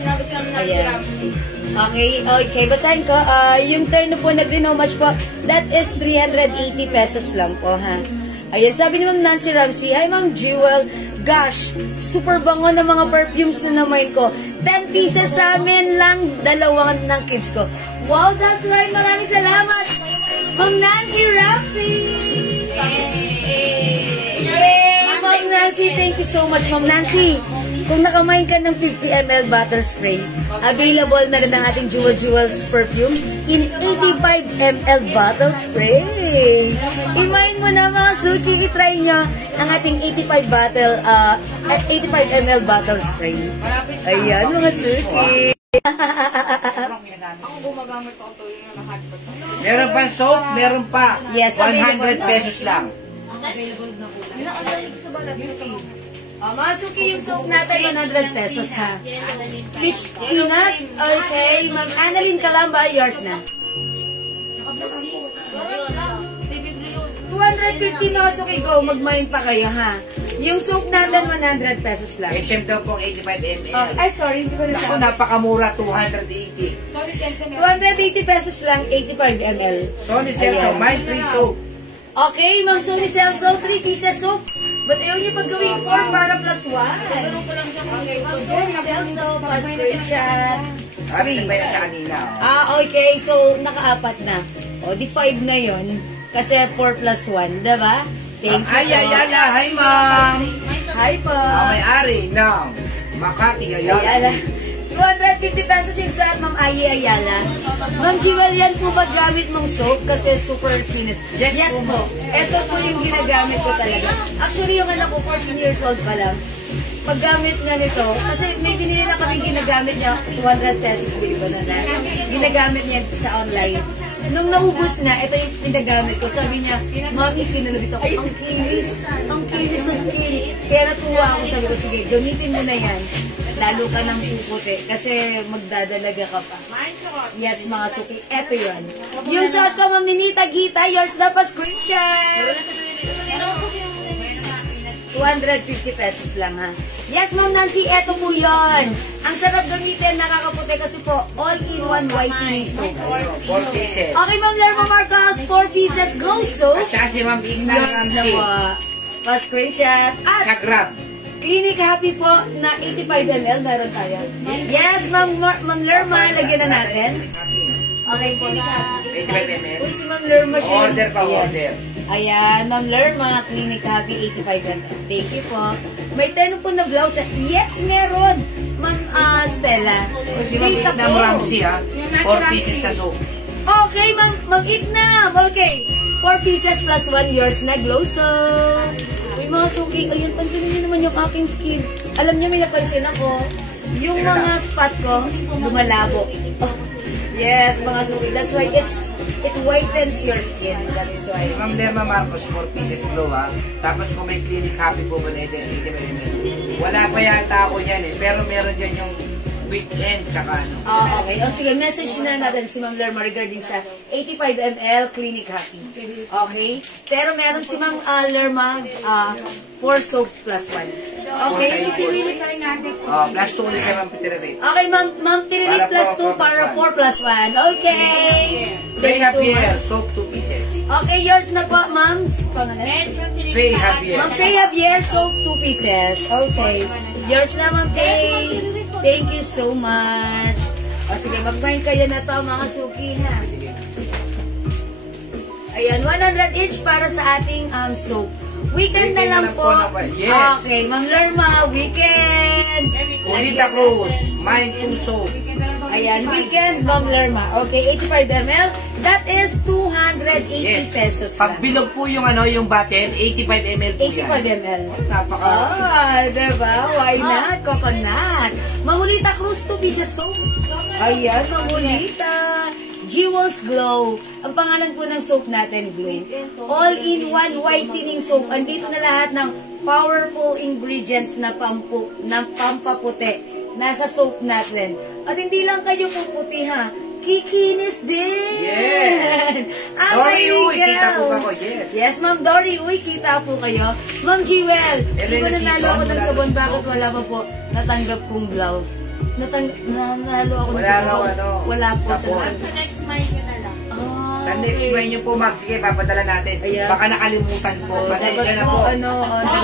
Sinabi sila ng Nancy Ayan. Ramsey. Okay, basahin ko. Yung turn po nag-renew much po, that is 380 pesos lang po, ha? Ayan, sabi ni Ma'am Nancy Ramsey, hi Ma'am Jewel, gosh, super bango ng mga perfumes na naman ko. 10 pieces sa amin lang, 2 ng kids ko. Wow, that's right, maraming salamat. Ma'am Nancy Ramsey! Yay! Ma'am Nancy, thank you so much, Ma'am Nancy. Kung nakamain ka ng 50 ml bottle spray, available na rin ang ating Jewels perfume in 85 ml bottle spray. Imain mo na mga suki, itry nyo ang ating 85 ml bottle spray. Ayan mga suki. Ako gumagamit ako to yung nakahatpot. Meron pa soap, meron pa. Yes, 100 pesos lang. Nakalalig sa balat ko. Mga suki, yung soap natin, 100 pesos ha. Peach peanut, okay. Ma'am Annalyn Calamba, yours na. 250 mga suki, go. Mag-mine pa kayo ha. Yung soap natin, 100 pesos lang. HM daw pong 85 ml. Ay, sorry, hindi ko na Ako, sabi. napakamura, 280. 280 pesos lang, 85 ml. Sony Celso, Ayan. my free soap. Okay, Ma'am Sony Celso, 3 pieces soap. But ayaw niyo paggawin 4 para plus 1. Ganun ko lang siya kung Okay, Ma'am Sony Celso, pass screenshot. Ah, pinabaya siya kanina. Okay, so naka-4 na. O, di 5 na yon. Kasi 4 plus 1, diba? Thank you. Ay, hi ma'am. Hi po. May-ari ng Makati Ayala. Ayala. 250 pesos yung sa Ma'am Ayi Ayala. Ma'am Jewel, yan po ba gamit mong soap? Kasi super kinis. Yes po. Ito po yung ginagamit ko talaga. Actually, yung anak ko, 14 years old pa lang. Paggamit nga nito, kasi may binili na kami ginagamit niya, 200 pesos, bili ko na. Ginagamit niya sa online. Nung naubos na, ito yung ginagamit ko. Sabi niya, Mami, kinalabit ako. Ang kinis sa skin. Kaya natuwa ako, sabi ko, sige, gamitin mo na yan. Lalo ka ng puputi kasi magdadalaga ka pa. Yes, mga suki. Eto yun. Yung suot ko, Ma'am Ninita Gita, yours na pa screenshot. 250 pesos lang ha. Yes, Ma'am Nancy, eto po yun. Ang sarap gamitin, nakakaputi kasi po, all-in-one whitening soap. 4 pieces. Okay, Ma'am Lerma Marcos, 4 pieces glow soap. At saka si Ma'am Igna Yes, Ramsey. nawa. Pa-screenshot. At Sa Grab. Clinic Happy po na 85 ml meron tayo. Yes, Ma'am Lerma, lagyan na natin. Okay, Clinic Happy. 85 ml. Uy, si Ma'am Lerma siya. Order pa, Ayan. order. Ayan, Ma'am Lerma, Clinic Happy, 85 ml. Thank you po. May terno po na blouse. Yes, meron. Ma'am Stella. O, si Ma'am Kita Itnam po. Ramsey, ha? 4 pieces na soap. Okay, Ma'am Itnam. Okay. 4 pieces plus 1 yours na glow soap. Uy, mga suki. Ayun, pansinin niyo naman yung aking skin. Alam niyo, may napansin ako. Yung mga spot ko, lumalabo. Oh, yes, mga suki. That's why it whitens your skin. That's why. Ma'am Lerma Marcos, 4 pieces glow, ha? Tapos kung may Clinic Happy po ba na 85 ml. Wala pa yata ako yan, eh. Pero meron dyan yung weekend, tsaka ano. Okay. O sige, message na natin si Ma'am Lerma regarding sa 85 ml Clinic Happy. Okay? Pero meron si Ma'am Lerma 4 soaps plus 1. Okay? Plus 2 ulit kay Ma'am Peterate. Okay, Ma'am Tirilit plus 2 para 4 plus 1. Okay. Faye Thank you so Javier, much. soap 2 pieces. Okay, yours na po, Ma'am. Pangalan? Faye Javier. Ma'am Faye Javier, soap 2 pieces. Okay. Yours na, Ma'am Faye. Thank you so much. O sige, mag-grind kayo na to, mga suki, ha? Ayan, 100 each para sa ating soap. Weekend na lang po. Yes. Okay, Ma'am Lerma, weekend. Unita Cruz, mine 2 soap. Ayan, weekend, Ma'am Lerma. Okay, 85 ml. That is 280 pesos lang. Pag bilog po yung ano, yung bottle, 85 ml po yan. 85 ml. Napaka. Diba? Why not? Coconut. Mamulita Cruz 2 pieces soap. Ayan, Mamulita. Jewels Glow. Ang pangalan po ng soap natin, Glow. All-in-one whitening soap. Andito na lahat ng powerful ingredients na pampaputi. Nasa soap natin. At hindi lang kayo puputi, ha? Kikinis din! Yes! Ah, Dory, uy, kaibigan. kita po ba ko? Yes. Yes, Ma'am Dory, uy, kita po kayo. Ma'am Jewel, di ba Elena nanalo Tison, ako ng wala sabon? na Bakit si wala pa po natanggap kong blouse? Nanalo ako ng Wala sabon. raw, ano, Wala po sa sabon. lahat. Sa next month yun na lang. Sa next May nyo po, Max, sige, papadala natin. Ayan. Baka nakalimutan po. Pasensya na po.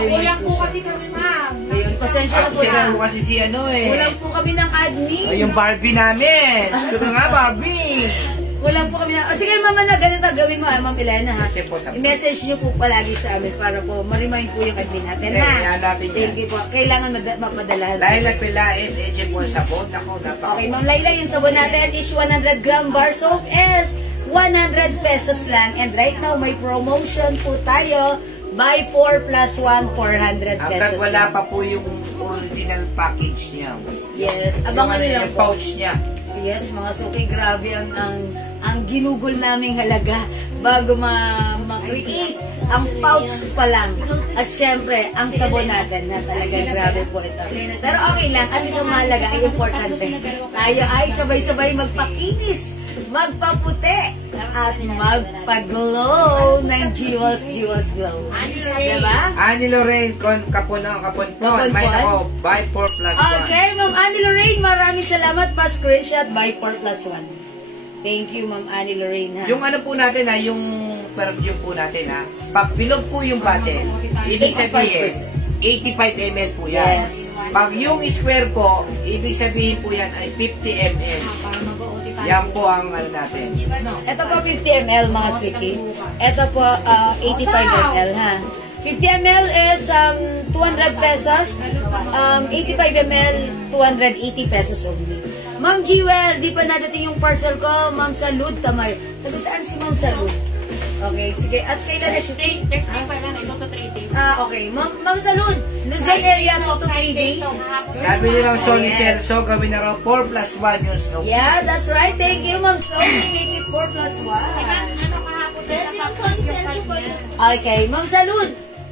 Kulang po kasi kami, ma'am. Ayun, pasensya na po Sila na. po kasi si ano eh. Kulang po kami ng admin. Ay, yung Barbie namin. Ito nga, Barbie. Kulang po kami ng... sige, Mama, na ganito gawin mo, Ma'am Elena, ha? Check po sa... I-message niyo po palagi sa amin para po ma-remind po yung admin natin, Okay, ha? yan natin yan. Thank you po. Kailangan mapadala. Laila Pelaez, check po sa sabon. Ako, napaka... Okay, Ma'am Laila, yung sabon natin is 100 gram bar soap is 100 pesos lang. And right now, may promotion po tayo. Buy 4 plus 1, 400 Hanggat pesos wala lang. pa po yung original package niya. Yes, abangan nyo lang yung po. pouch niya. Yes, mga suki, grabe ang ginugol naming halaga bago ma-create ang pouch pa lang. At syempre, ang sabon natin na talagang grabe po ito. Pero okay lang, at isang mahalaga ay importante. Tayo ay sabay-sabay magpakinis, magpaputi, at magpaglow ng Jewels Glow. Diba? Annie Lorraine, kapon po. Kapon May po. ako, buy 4 plus 1. Okay, Ma'am Annie Lorraine, maraming salamat pa screenshot by 4 plus 1. Thank you, Ma'am Annie Lorraine, ha? Yung ano po natin ha, yung perfume po natin ha, pag bilog po yung bottle, ibig sabihin, 85 ml po yan. Yes. Pag yung square po, ibig sabihin po yan ay 50 ml. Yan po ang ano natin. Ito po 50 ml, mga siki. Ito po 85 ml, ha? 50 ml is 200 pesos. 85 ml, 280 pesos only. Ma'am Jewel, di pa nadating yung parcel ko. Ma'am Salud Tamar. Taga saan si Ma'am Salud? Okay, sige. At kailan na siya? Thursday pa lang, ito to 3 days. Okay. Ma'am Salud, Luzon area 2 to 3 days. Sabi nilang Sony Celso, gawin na raw 4 plus 1 yung soap. Yeah, that's right. Thank you, Ma'am Sony. Make it 4 plus 1. Ano kahapon? Okay, Ma'am Salud,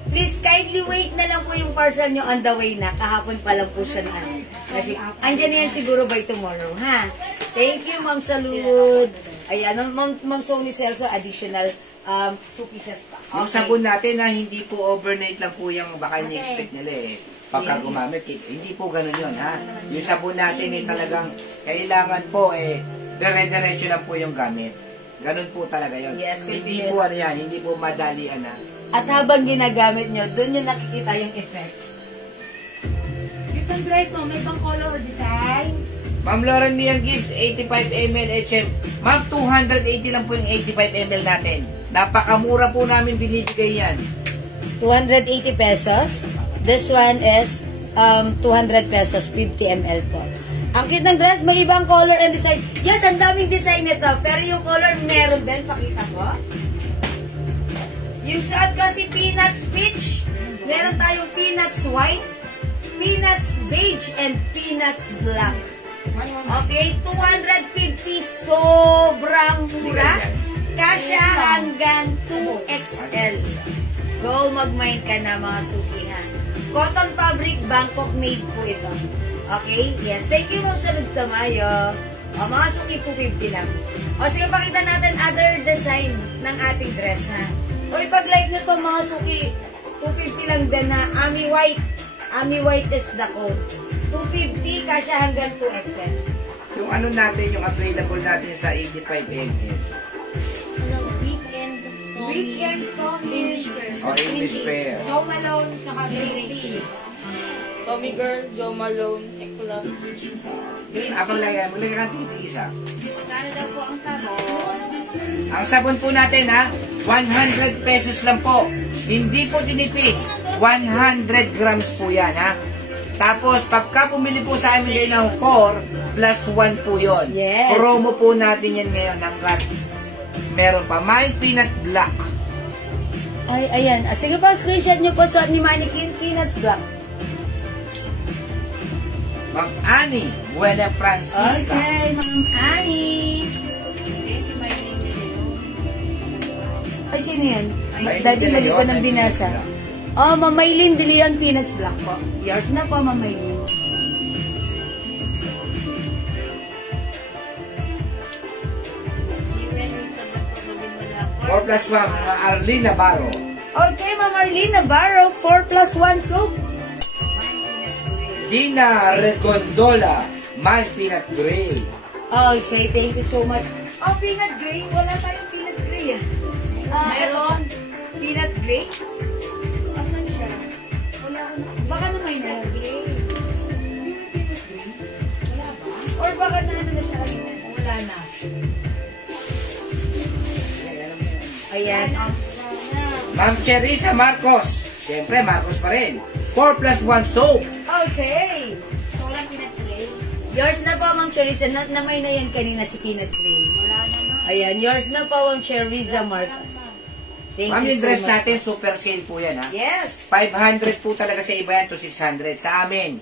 please kindly wait na lang po yung parcel nyo on the way na. Kahapon pa lang po siya na. Kasi, andyan na yan siguro by tomorrow, ha? Thank you, Ma'am Salud. Ayan, Ma'am Sony Celso, additional 2 pieces pa. Yung sabon natin na hindi po overnight lang po yung baka ini-expect nila eh. Pagka gumamit, hindi po ganun yun, ha? Yung sabon natin eh talagang kailangan po eh, dire-diretso lang po yung gamit. Ganun po talaga yun. Yes, hindi continuous. po ano yan, hindi po madalian na. At habang ginagamit nyo, doon nyo nakikita yung effect. Cute ang dress mo. May ibang color or design. Ma'am Lauren Mian Gibbs, 85 ml HM. Ma'am, 280 lang po yung 85 ml natin. Napakamura po namin binibigay yan. 280 pesos. This one is 200 pesos, 50 ml po. Ang cute ng dress, may ibang color and design. Yes, ang daming design nito. Pero yung color meron din. Pakita ko. Yung suot kasi peanuts peach. Meron tayong peanuts white, peanuts beige, and peanuts black. Okay, 250. Sobrang mura. Kasya hanggang 2XL. Go, mag-mind ka na mga sukihan. Cotton fabric, Bangkok made po ito. Okay? Yes. Thank you, Ma'am Salud Tamayo. O, mga suki, 250 lang. O, sige, pakita natin other design ng ating dress, ha? O, ipag-like nyo to, mga suki. 250 lang din, ha? Ami white. Ami white is the code. 250, kasya hanggang 2XL. Yung ano natin, yung available natin sa 85 ml. Weekend Tommy. O, English pair. Joe Malone, tsaka Green. Tommy Girl, Joe Malone, Ekla. Apang lagyan mo, lagyan ka TV isa. Kano daw po ang sabon? Ang sabon po natin, ha? 100 pesos lang po. Hindi po tinipid. 100 grams po yan, ha? Tapos, pagka pumili po sa amin kayo ng 4 plus 1 po yun. Yes. Promo po natin yan ngayon hanggat meron pa. My Peanut Black. Ay, ayan. Sige pa, screenshot nyo po suot ni Mannequin, peanuts black. Ma'am Annie Buena Francisca. Okay, Ma'am Annie. Ay, sino yan? Maylin Daddy, De lagi Leon, ko nang binasa. Oh, Ma'am Maylin De Leon, peanuts black po. Yours na po, Ma'am Maylin. Four plus 1, Ma'am Arlene Navarro. Okay, Ma'am Arlene Navarro, 4 plus 1 soap. Gina Regondola, My Peanut Gray. Okay, thank you so much. Oh, peanut gray. Wala tayong peanut gray. Meron. Peanut gray? Asan siya? Wala ko na. Baka na may na gray. Wala ba? Or baka na ano na siya kanina. Wala na. Ayan. Ma'am Cherisa Marcos. Siyempre, Marcos pa rin. 4 plus 1 soap. Okay. Walang pinag-play. Yours na po, Ma'am Cherisa. Namay na yan kanina si peanut gray. Wala na na. Ayan. Yours na po, Ma'am Cherisa Marcos. Thank Ma'am, you yung so dress much. natin, super sale po yan, ha? Yes. 500 po talaga sa iba yan to 600. Sa amin,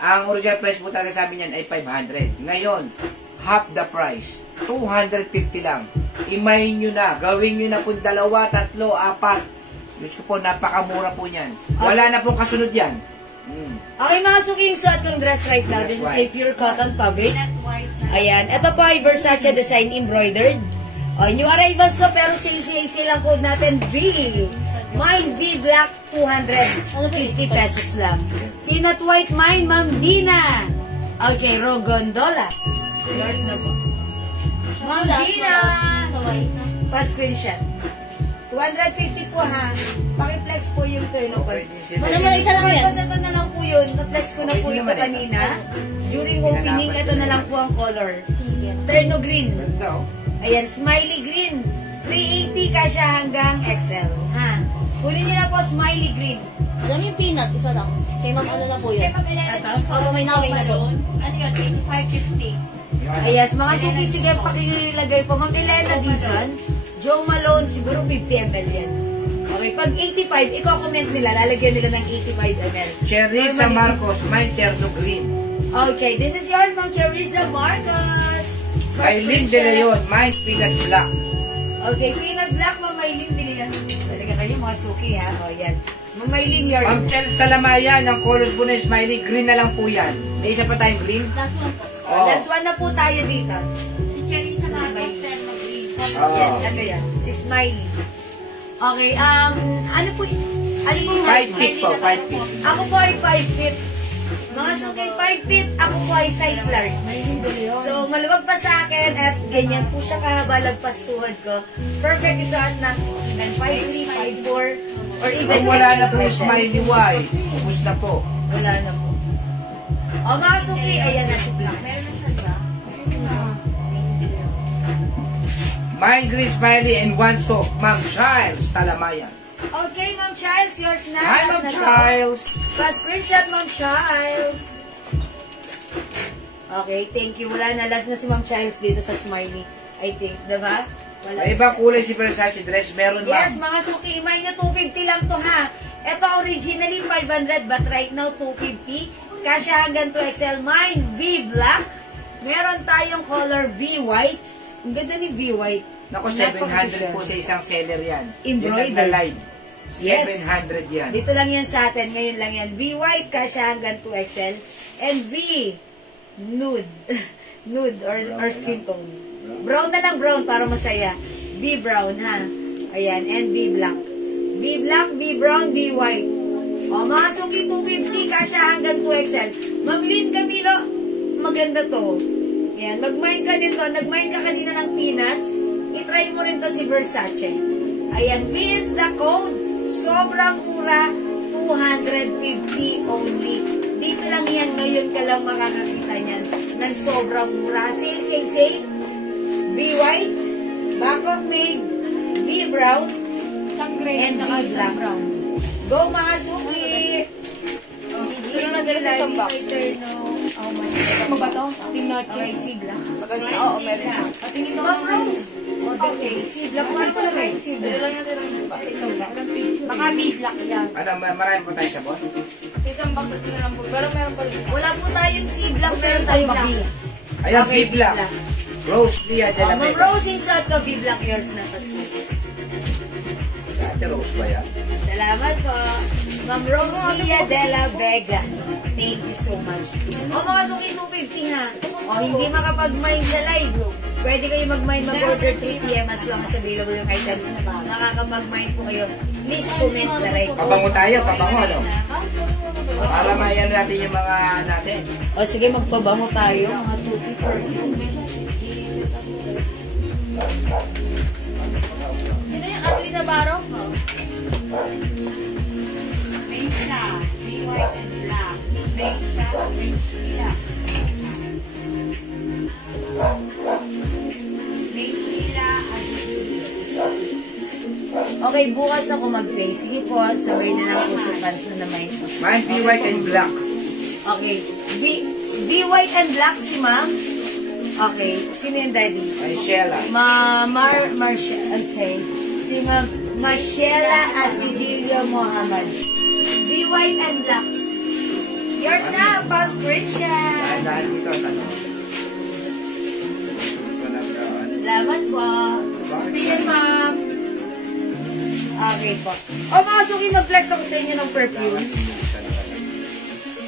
ang original price po talaga sa amin yan ay 500. Ngayon, half the price. 250 lang. Imayin nyo na. Gawin nyo na po 2, 3, 4. Gusto po, napakamura po yan. Wala na pong kasunod yan. Okay, mga suking suot kong dress right now. This is a pure cotton fabric. Ayan. Ito po ay Versace design embroidered. New arrivals to, pero sale ang code natin, V. Mine V Black, 250 pesos lang. Peanut White Mine, Ma'am Dina. Okay, Rogondola. Yours na po. Ma'am Dina. Pa-screenshot. 250 po, ha. Paki-flex po yung turnover. Isa lang yan. Ito na lang po yun. Na-flex ko na po ito kanina. During opening, ito na lang po ang color. Terno green. Ayan, smiley green. 380 kasya hanggang XL. Ha? Kunin nyo na po smiley green. Alam yung peanut, isa lang. Kay ma'am ano na po yun. Ito, may naway na po. Ano yun? 550. Ayas, mga suki, sige, pakilagay po. Ma'am Elena Dizon, Joe Malone, siguro 50 ml yan. Okay, pag 85, i-comment nila, lalagyan nila ng 85 ml. Cherisa Marcos, My Terno Green. Okay, this is yours, Ma'am Cherisa Marcos. Aileen De Leon, My Peanut Black. Okay, peanut black, Ma'am Maylin, Dilian. Talaga kayo, mga suki, ha? O, yan. Ma'am Maylin, yours. Ma'am Tel Salamaya, ng colors po na smiley, green na lang po yan. May isa pa tayong green. Last one po. Oh. Last one na po tayo dito. Si Cherry sa Marcos, Terno Green. Yes, ano yan? Si Smiley. Okay, ano po? Ano po? 5 feet po, 5 feet. Ako po ay 5 feet. Mga suki, 5 feet, ako po ay size large. So, maluwag pa sa akin at ganyan po siya kahaba, lagpas tuhod ko. Perfect isuot na 5'3", 5'4", or even... Kung wala na po yung Smiley Y, ubus na po. Wala na po. O mga suki, ayan na si Black. Mindly Smiley and one soap, Ma'am Childs Talamayan. Okay, Ma'am Charles, yours na. Hi, Ma'am Childs. Pa-screenshot, Ma'am Charles. Okay, thank you. Wala na. Last na si Ma'am Charles dito sa Smiley. I think, diba? Wala. May ibang kulay si Versace dress, meron Yes, ma'am. mga suki, may na 250 lang to ha. Ito originally 500 but right now 250. Kasya hanggang 2XL. Mine V-Black. Meron tayong color V-White. Ang ganda ni V-White. Naku, 700 po sa isang seller yan. Embroidered. Yung nagla-live. Yes. 700 yan. Dito lang yan sa atin. Ngayon lang yan. V-White, kasya hanggang 2XL. And V, nude. Nude or skin tone. Brown na lang brown para masaya. V-brown ha. Ayan. And V-black. V-black, V-brown, V-white. O, mga suki 250, kasya hanggang 2XL. Ma'am Lynn Camilo, maganda to. Ayan. Mag-mind ka nito. Nag-mind ka kanina ng peanuts. I-try mo rin to si Versace. Ayan. V is the code. Sobrang mura. 250 only. Dito lang yan. Ngayon ka lang makakakita niyan. Ng sobrang mura. Sale, sale, sale. V-white. Bangkok made. V-brown. And V-black. Go mga suki! Ito na dala sa isang box. Ano ba to? Tingnan Okay, C-black. Oo, meron siya. Patingin mo Ma'am Rose! Okay, C-black. Ano ko lang Ito C-black? lang yung dala ng box. Isang box. Baka B-block yan. Ano, marami po tayo sa boss? Isang box at na lang po. Pero meron pa rin. Wala po tayong C-black. Meron tayong B. Ayan, Okay, V-Black. V-Black. Rose Lia de la Ma'am Vega. Rose, insert ko V-black yours na pasko. Sa ate Rose ba yan? Salamat po. Ma'am Rose Lia de la Vega. Thank you so much. O mga suki 250 ha. O hindi makapag-mind sa live. Pwede kayo mag-mind mag-order 3 PM as long as available yung items. Nakaka-mag-mind po kayo. Please comment na like. Pabango tayo, pabango ano? Para mayan natin yung mga natin. O sige, magpabango tayo. Mga suki perfume. Sino yung Ate Navarro? Make siya. B-white and black. Make siya. Make siya. Make siya. Okay, bukas ako mag-play. Sige po, sabay na lang po sa fans na may. Mine be white and black. Okay. Be white and black si ma'am. Okay. Sino yung daddy? Ay, Sheila. Marshall. Okay. Si ma'am Marshella Asidilio Mohammed. Be white and black. Yours na, pa-screenshot. Dahil dito, tanong. Salamat po. Sige, ma'am. Okay po. O mga suki, mag-flex ako sa inyo ng perfumes.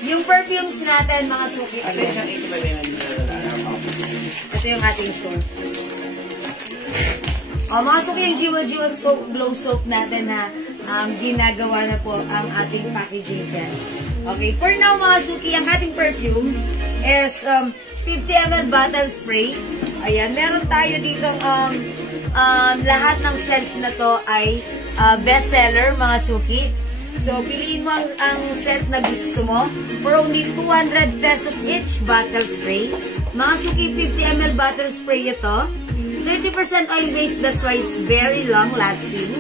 Yung perfumes natin, mga suki. Asa isang 85 ml. Ito yung ating soap. O mga suki, yung Jiwa soap, glow soap natin na ginagawa na po ang ating packaging dyan. Okay, for now mga suki, ang ating perfume is 50 ml bottle spray. Ayan, meron tayo dito lahat ng scents na to ay bestseller mga suki. So, piliin mo ang scent na gusto mo for only 200 pesos each bottle spray. Mga suki, 50 ml bottle spray ito. 30% oil-based, that's why it's very long-lasting.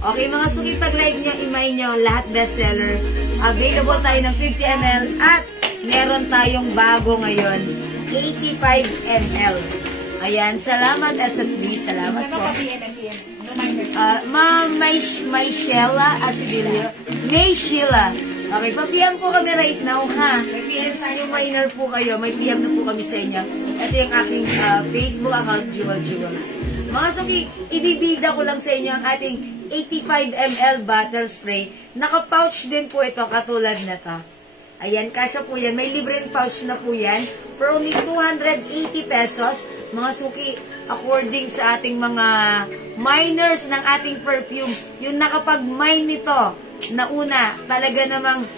Okay, mga suki, pag live nyo, imay nyo, lahat bestseller. Available tayo ng 50 ml at meron tayong bago ngayon, 85 ml. Ayan, salamat SSB, salamat po. Ma'am, may Sheila Asidilio. May Sheila. Okay, pa-PM po kami right now, ha? Since new minor po kayo, may PM na po kami sa inyo. Ito yung aking Facebook account, Jewel Jewels. Mga suki, ibibida ko lang sa inyo ang ating 85 ml bottle spray. Naka-pouch din po ito, katulad na to. Ayan, kasya po yan. May libreng pouch na po yan. For only 280 pesos. Mga suki, according sa ating mga miners ng ating perfume, yung nakapag-mine nito, na una, talaga namang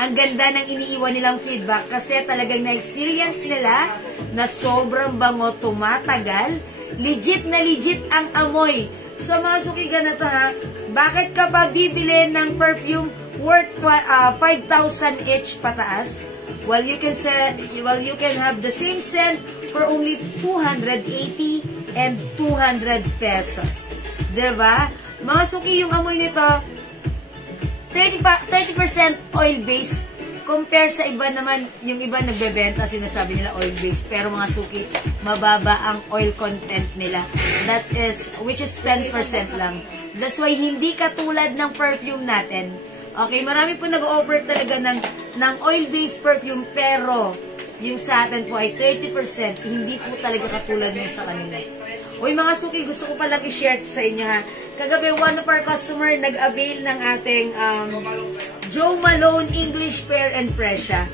ang ganda ng iniiwan nilang feedback kasi talagang na-experience nila na sobrang bango, tumatagal, legit na legit ang amoy. So mga suki, ganito ha, bakit ka ba bibili ng perfume worth 5,000 each pataas? Well, you can have the same scent for only 280 and 200 pesos. Diba? Mga suki, yung amoy nito, 30% oil-based compare sa iba naman, yung iba nagbebenta, sinasabi nila oil-based, pero mga suki, mababa ang oil content nila. That is, which is 10% lang. That's why, hindi katulad ng perfume natin. Okay, marami po nag-offer talaga ng oil-based perfume, pero yung sa atin po ay 30%, hindi po talaga katulad nyo sa kanila. Uy, mga suki, gusto ko palang i-share sa inyo ha. Kagabi, one of our customer nag-avail ng ating Jo Malone English Pear and Fresia.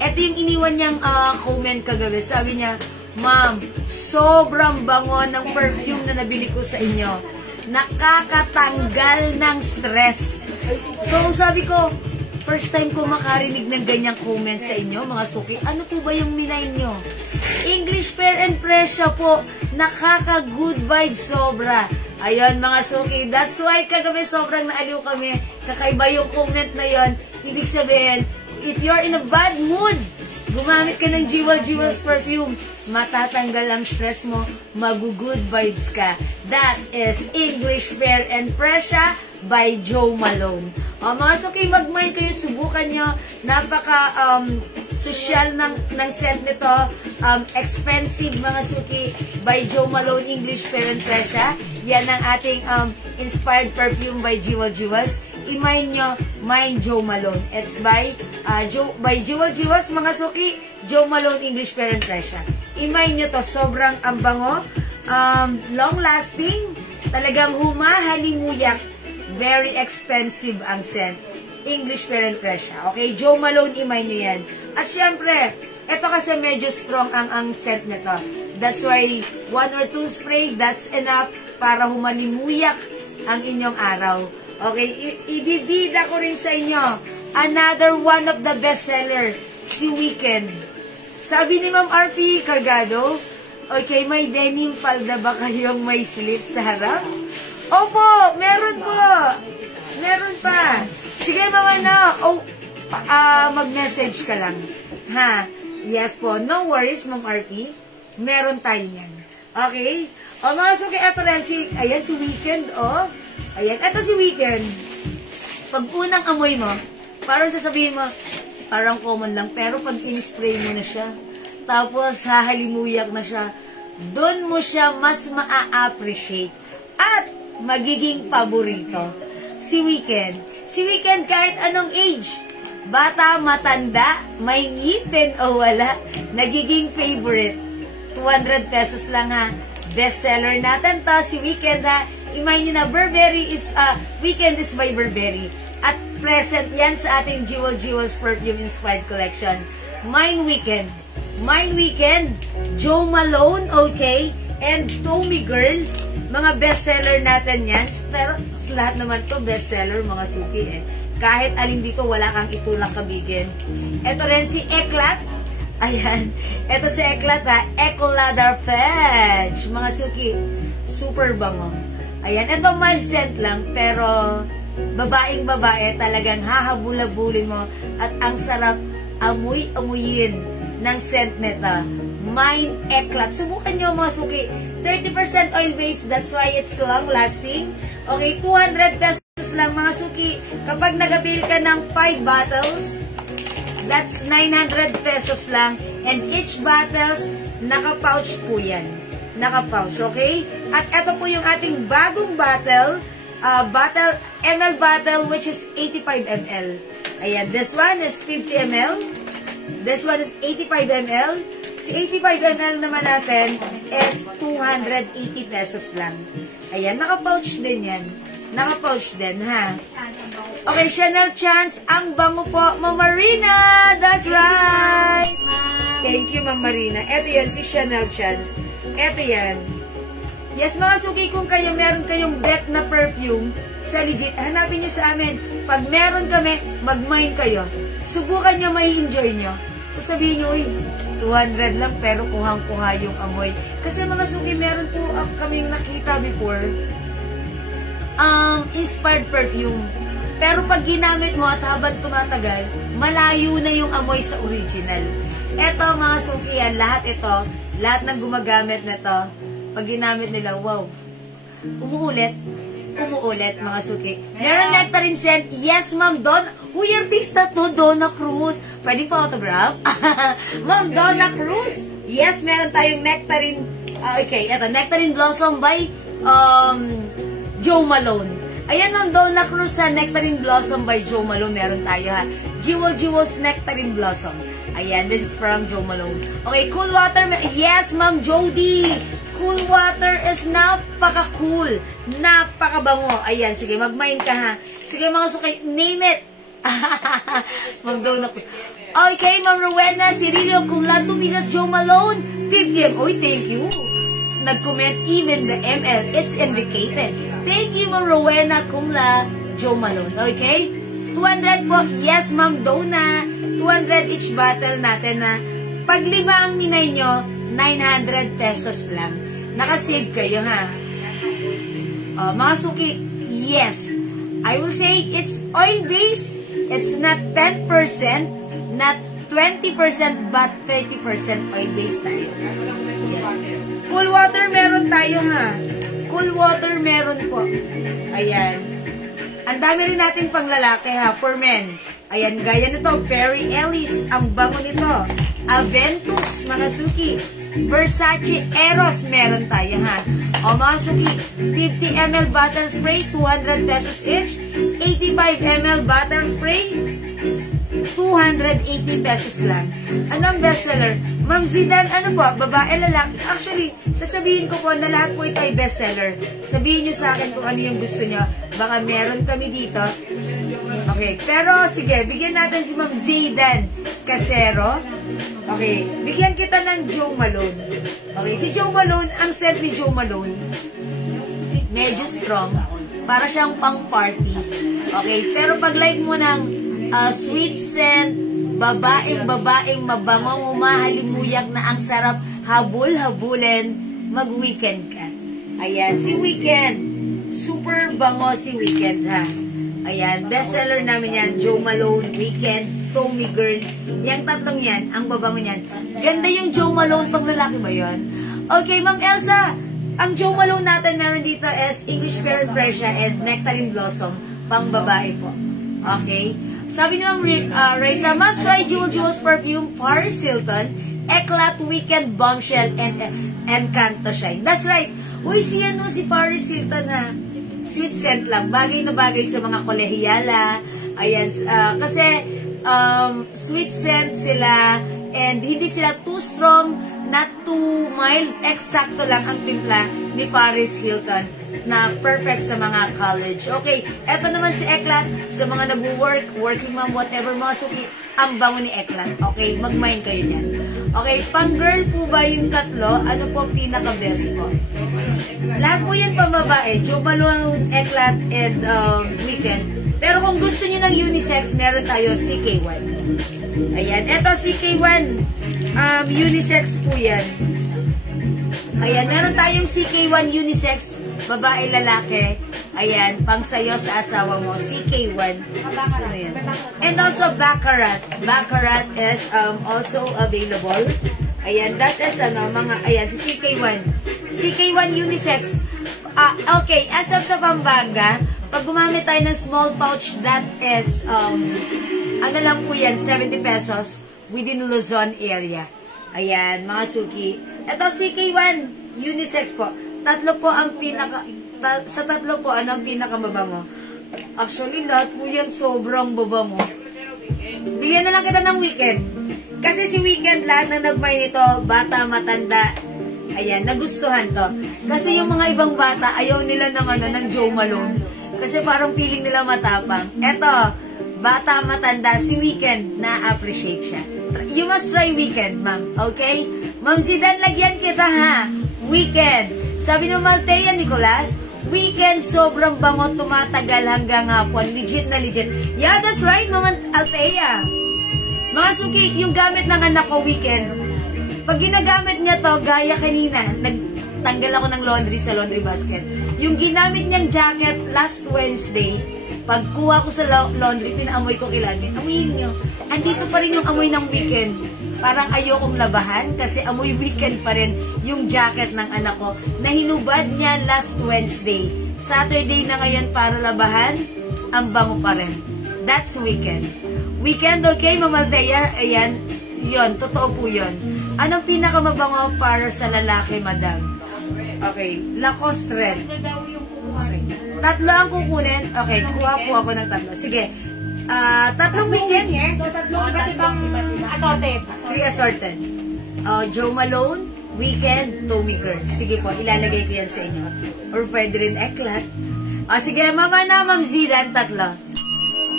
Ito yung iniwan niyang comment kagabi. Sabi niya, Ma'am, sobrang bango ng perfume na nabili ko sa inyo. Nakakatanggal ng stress. So, sabi ko, first time ko makarinig ng ganyang comment sa inyo, mga suki. Ano po ba yung minay nyo? English Pear and Fresia po. Nakaka-good vibes sobra. Ayun, mga suki. That's why kagabi sobrang naaliw kami. Kakaiba yung comment na yon. Ibig sabihin, if you're in a bad mood, gumamit ka ng Jewels perfume, matatanggal ang stress mo, mag-good vibes ka. That is English Pear and Fresia by Jo Malone. Mga suki, mag-mind kayo, subukan nyo. Napaka-social ng scent nito. Expensive, mga suki, by Jo Malone English Pear and Fresia. Yan ang ating inspired perfume by Jewels. I-mind nyo, mind Jo Malone. It's by Jewels, mga suki, Jo Malone English Pear and Fresia. I-mind nyo to, sobrang ambango, long-lasting, talagang humahalimuyak, very expensive ang scent. English Pear and Fresia. Okay? Jo Malone, i-mind nyo yan. At syempre, ito kasi medyo strong ang scent nito. That's why, 1 or 2 spray, that's enough para humalimuyak ang inyong araw. Okay? Ibibida ko rin sa inyo, another one of the bestseller, si Weekend. Sabi ni Ma'am RP Cargado, okay, may denim palda ba kayong may slit sa harap? Opo, meron po. Meron pa. Sige, mga mag-message ka lang. Ha? Yes po. No worries, Ma'am RP. Meron tayo yan. Okay? O, mga suki, eto rin ayan, si Weekend, Ayan, eto si Weekend. Pag unang amoy mo, parang sasabihin mo, parang common lang, pero pag in-spray mo na siya, tapos hahalimuyak na siya, doon mo siya mas ma-appreciate at magiging paborito. Si Weekend. Si Weekend kahit anong age, bata, matanda, may ngipin o wala, nagiging favorite. 200 pesos lang ha. Bestseller natin to, si Weekend ha. I-mind nyo na, Burberry is, Weekend is by Burberry. At present yan sa ating Jewels Perfume Inspired Collection. Mine Weekend. Mine Weekend, Jo Malone, okay, and Tommy Girl. Mga bestseller natin yan. Pero lahat naman to bestseller, mga suki Kahit alin dito, wala kang itulak kabigin. Ito rin si Eclat. Ayan. Ito si Eclat ha. Ecolada Fetch. Mga suki, super bango. Ayan. Ito mild scent lang, pero babaeng-babae, talagang hahabulabulin mo at ang sarap amuyin ng scent nito. Mine Eclat. Subukan nyo, mga suki. 30% oil-based, that's why it's long-lasting. Okay, 200 pesos lang, mga suki. Kapag nag-avail ka ng 5 bottles, that's 900 pesos lang. And each bottles, naka-pouch po yan. Naka-pouch, okay? At ito po yung ating bagong bottle, ml bottle, which is 85 ml. Ayan, this one is 50 ml. This one is 85 ml. Si 85 ml naman natin is 280 pesos lang. Ayan, naka-pouch din yan. Naka-pouch din, ha? Okay, Chanel Chance, ang bango po, Ma'am Marina! That's right! Thank you, Ma'am Marina. Ito yan, si Chanel Chance. Ito yan. Yes, mga suki, kung kayo meron kayong bet na perfume sa legit, hanapin nyo sa amin. Pag meron kami, mag-mine kayo. subukan nyo, may enjoy nyo. Sasabihin nyo, uy, 200 lang pero kuhang-kuha yung amoy. Kasi mga suki, meron po kaming nakita before, inspired perfume. Pero pag ginamit mo at habang tumatagal, malayo na yung amoy sa original. Eto mga suki yan, lahat ng gumagamit na to, pag ginamit nila, wow, umuulit mga suki. Meron nectarine scent, yes ma'am Don, uy, artista to, Donna Cruz. Pwede pa autograph? Ma'am Donna Cruz, yes, meron tayong nectarine, okay, eto, nectarine blossom by Joe Malone. Ayan ang Donna Cruz sa Nectarine Blossom by Joe Malone. Meron tayo ha. Jewel's Nectarine Blossom. Ayan, this is from Joe Malone. Okay, cool water. Yes, Ma'am Jody. Cool water is napaka-cool. Napaka-bango. Ayan, sige, mag-mind ka ha. Sige mga sukay, name it. Ma'am Donna Cruz. Okay, Ma'am Rowena, Cirillo, cum laude, 2 pieces, Joe Malone. Tip game. Uy, thank you. Nag-comment even the ML. It's indicated. Thank you, Ma'am Rowena, cum laude, Joe Malone. Okay? 200 po. Yes, Ma'am Donna. 200 each bottle natin na pag 5 ang minay nyo, 900 pesos lang. Nakasave kayo, ha? Mga suki, yes. I will say it's oil-based. It's not 10%, not 20%, but 30% oil-based tayo. Yes. Cool water meron tayo, ha? Cool water meron po. Ayan. Ang dami rin natin pang lalaki, ha? For men. Ayan, gaya nito. Perry Ellis. Ang bango nito. Aventus, mga suki. Versace Eros meron tayo, ha? O, mga suki, 50 ml bottle spray, 200 pesos each. 85 ml bottle spray, 280 pesos lang. Anong bestseller? Ma'am Zidane, ano po? Babae, lalaki? Actually, sasabihin ko po na lahat po ito ay bestseller. Sabihin nyo sa akin kung ano yung gusto nyo. Baka meron kami dito. Okay, pero sige, bigyan natin si Ma'am Zidane Casero. Okay, bigyan kita ng Joe Malone. Okay, si Joe Malone, ang scent ni Joe Malone, medyo strong. Para siyang pang-party. Okay, pero pag like mo ng sweet scent, babaeng mabangong, umahalimuyak na ang sarap, habul-habulin, mag-weekend ka. Ayan, si Weekend. Super bango si Weekend, ha? Ayan, bestseller namin yan. Joe Malone, Weekend, Tommy Girl. Yang tatlong yan, ang babango yan. Ganda yung Joe Malone, pang lalaki ba yun? Okay, Ma'am Elsa, ang Joe Malone natin meron dito is English Pear Pressure and Nectarine Blossom, pang babae po. Okay? Sabi ni Ma'am Reza, must try Jewel's perfume, Paris Hilton, Eclat, Weekend, Bombshell, and Encanto Shine. That's right. Uy, siya no, si Paris Hilton, ha? Sweet scent lang. Bagay na bagay sa mga kolehiyala. Ayan, kasi sweet scent sila and hindi sila too strong, not too mild. Eksakto lang ang timpla ni Paris Hilton na perfect sa mga college. Okay, eto naman si Eclat sa mga nag-work, working mom, whatever, mga suki, ang bango ni Eclat. Okay, mag-mind kayo niyan. Okay, pang-girl po ba yung tatlo? Ano po pinaka-best po? Lahat po yan pambabae. Joe Malone, Eclat, and Weekend. Pero kung gusto niyo ng unisex, meron tayo CK1. Ayan, eto CK1. Unisex po yan. Ayan, meron tayong CK1 unisex, babae, lalaki. Ayan, pang sayo sa asawa mo, CK1. And also Baccarat. Baccarat is also available. Ayan, that is ayan, si CK1. CK1 unisex. Okay, as of sa Pampanga, pag gumamit tayo ng small pouch, that is, ano lang po yan, 70 pesos within Luzon area. Ayan, mga suki. Ito, CK1, unisex po. Tatlo po ang sa tatlo po, ano ang pinakamabango? Actually, lahat po yan sobrang babango. Bigyan na lang kita ng Weekend. Kasi si Weekend, lahat na nagmay nito, bata, matanda, ayan, nagustuhan to. Kasi yung mga ibang bata, ayaw nila ng Joe Malone. Kasi parang feeling nila matapang. Eto, bata, matanda, si Weekend, na-appreciate siya. You must try Weekend, ma'am. Okay? Ma'am Zidane, lagyan kita, ha? Weekend. Sabi ng Maltea Nicolas, Weekend, sobrang bango, tumatagal hanggang hapon. Legit na legit. Yeah, that's right, Ma'am Althea. Mga suki, yung gamit ng anak ko weekend, pag ginagamit niya to, gaya kanina, nagtanggal ako ng laundry sa laundry basket. Yung ginamit niyang jacket last Wednesday, pagkuha ko sa laundry, pinaamoy ko kilagin. Amoyin niyo. Andito pa rin yung amoy ng weekend. Parang ayokong labahan kasi amoy weekend pa rin yung jacket ng anak ko na hinubad niya last Wednesday. Saturday na ngayon para labahan, ang bango pa rin. That's weekend. Weekend, okay, Mamaldea? Ayan, yon, totoo po yon. Anong pinakamabango para sa lalaki, madam? Okay, Lacoste Red. Tatlo ang kukunin. Okay, kuha po ako ng tatlo. Sige. Tatlong weekend. Tatlong iba't ibang assorted. 3 assorted. Joe Malone, weekend, Tommy Girl. Sige po, ilalagay ko yan sa inyo. Or pwede rin eklat. Sige, mama na, Ma'am Zidan, tatlo.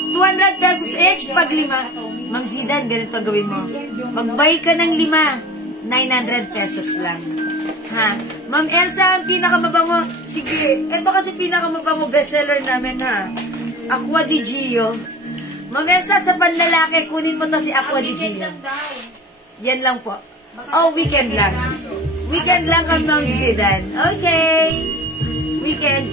200 pesos each pag 5. Ma'am Zidan, ganito gawin mo. Mag-buy ka ng 5, 900 pesos lang. Ha? Ma'am Elsa, ang pinakamabango. Sige, ito kasi pinakamabango bestseller namin, ha? Aqua di Gio. Ma'am Elsa, sa panlalaki, kunin mo to si Aqua di Gio. Yan lang po. Oh, weekend lang. Weekend lang kang Ma'am Zidan. Okay. Weekend.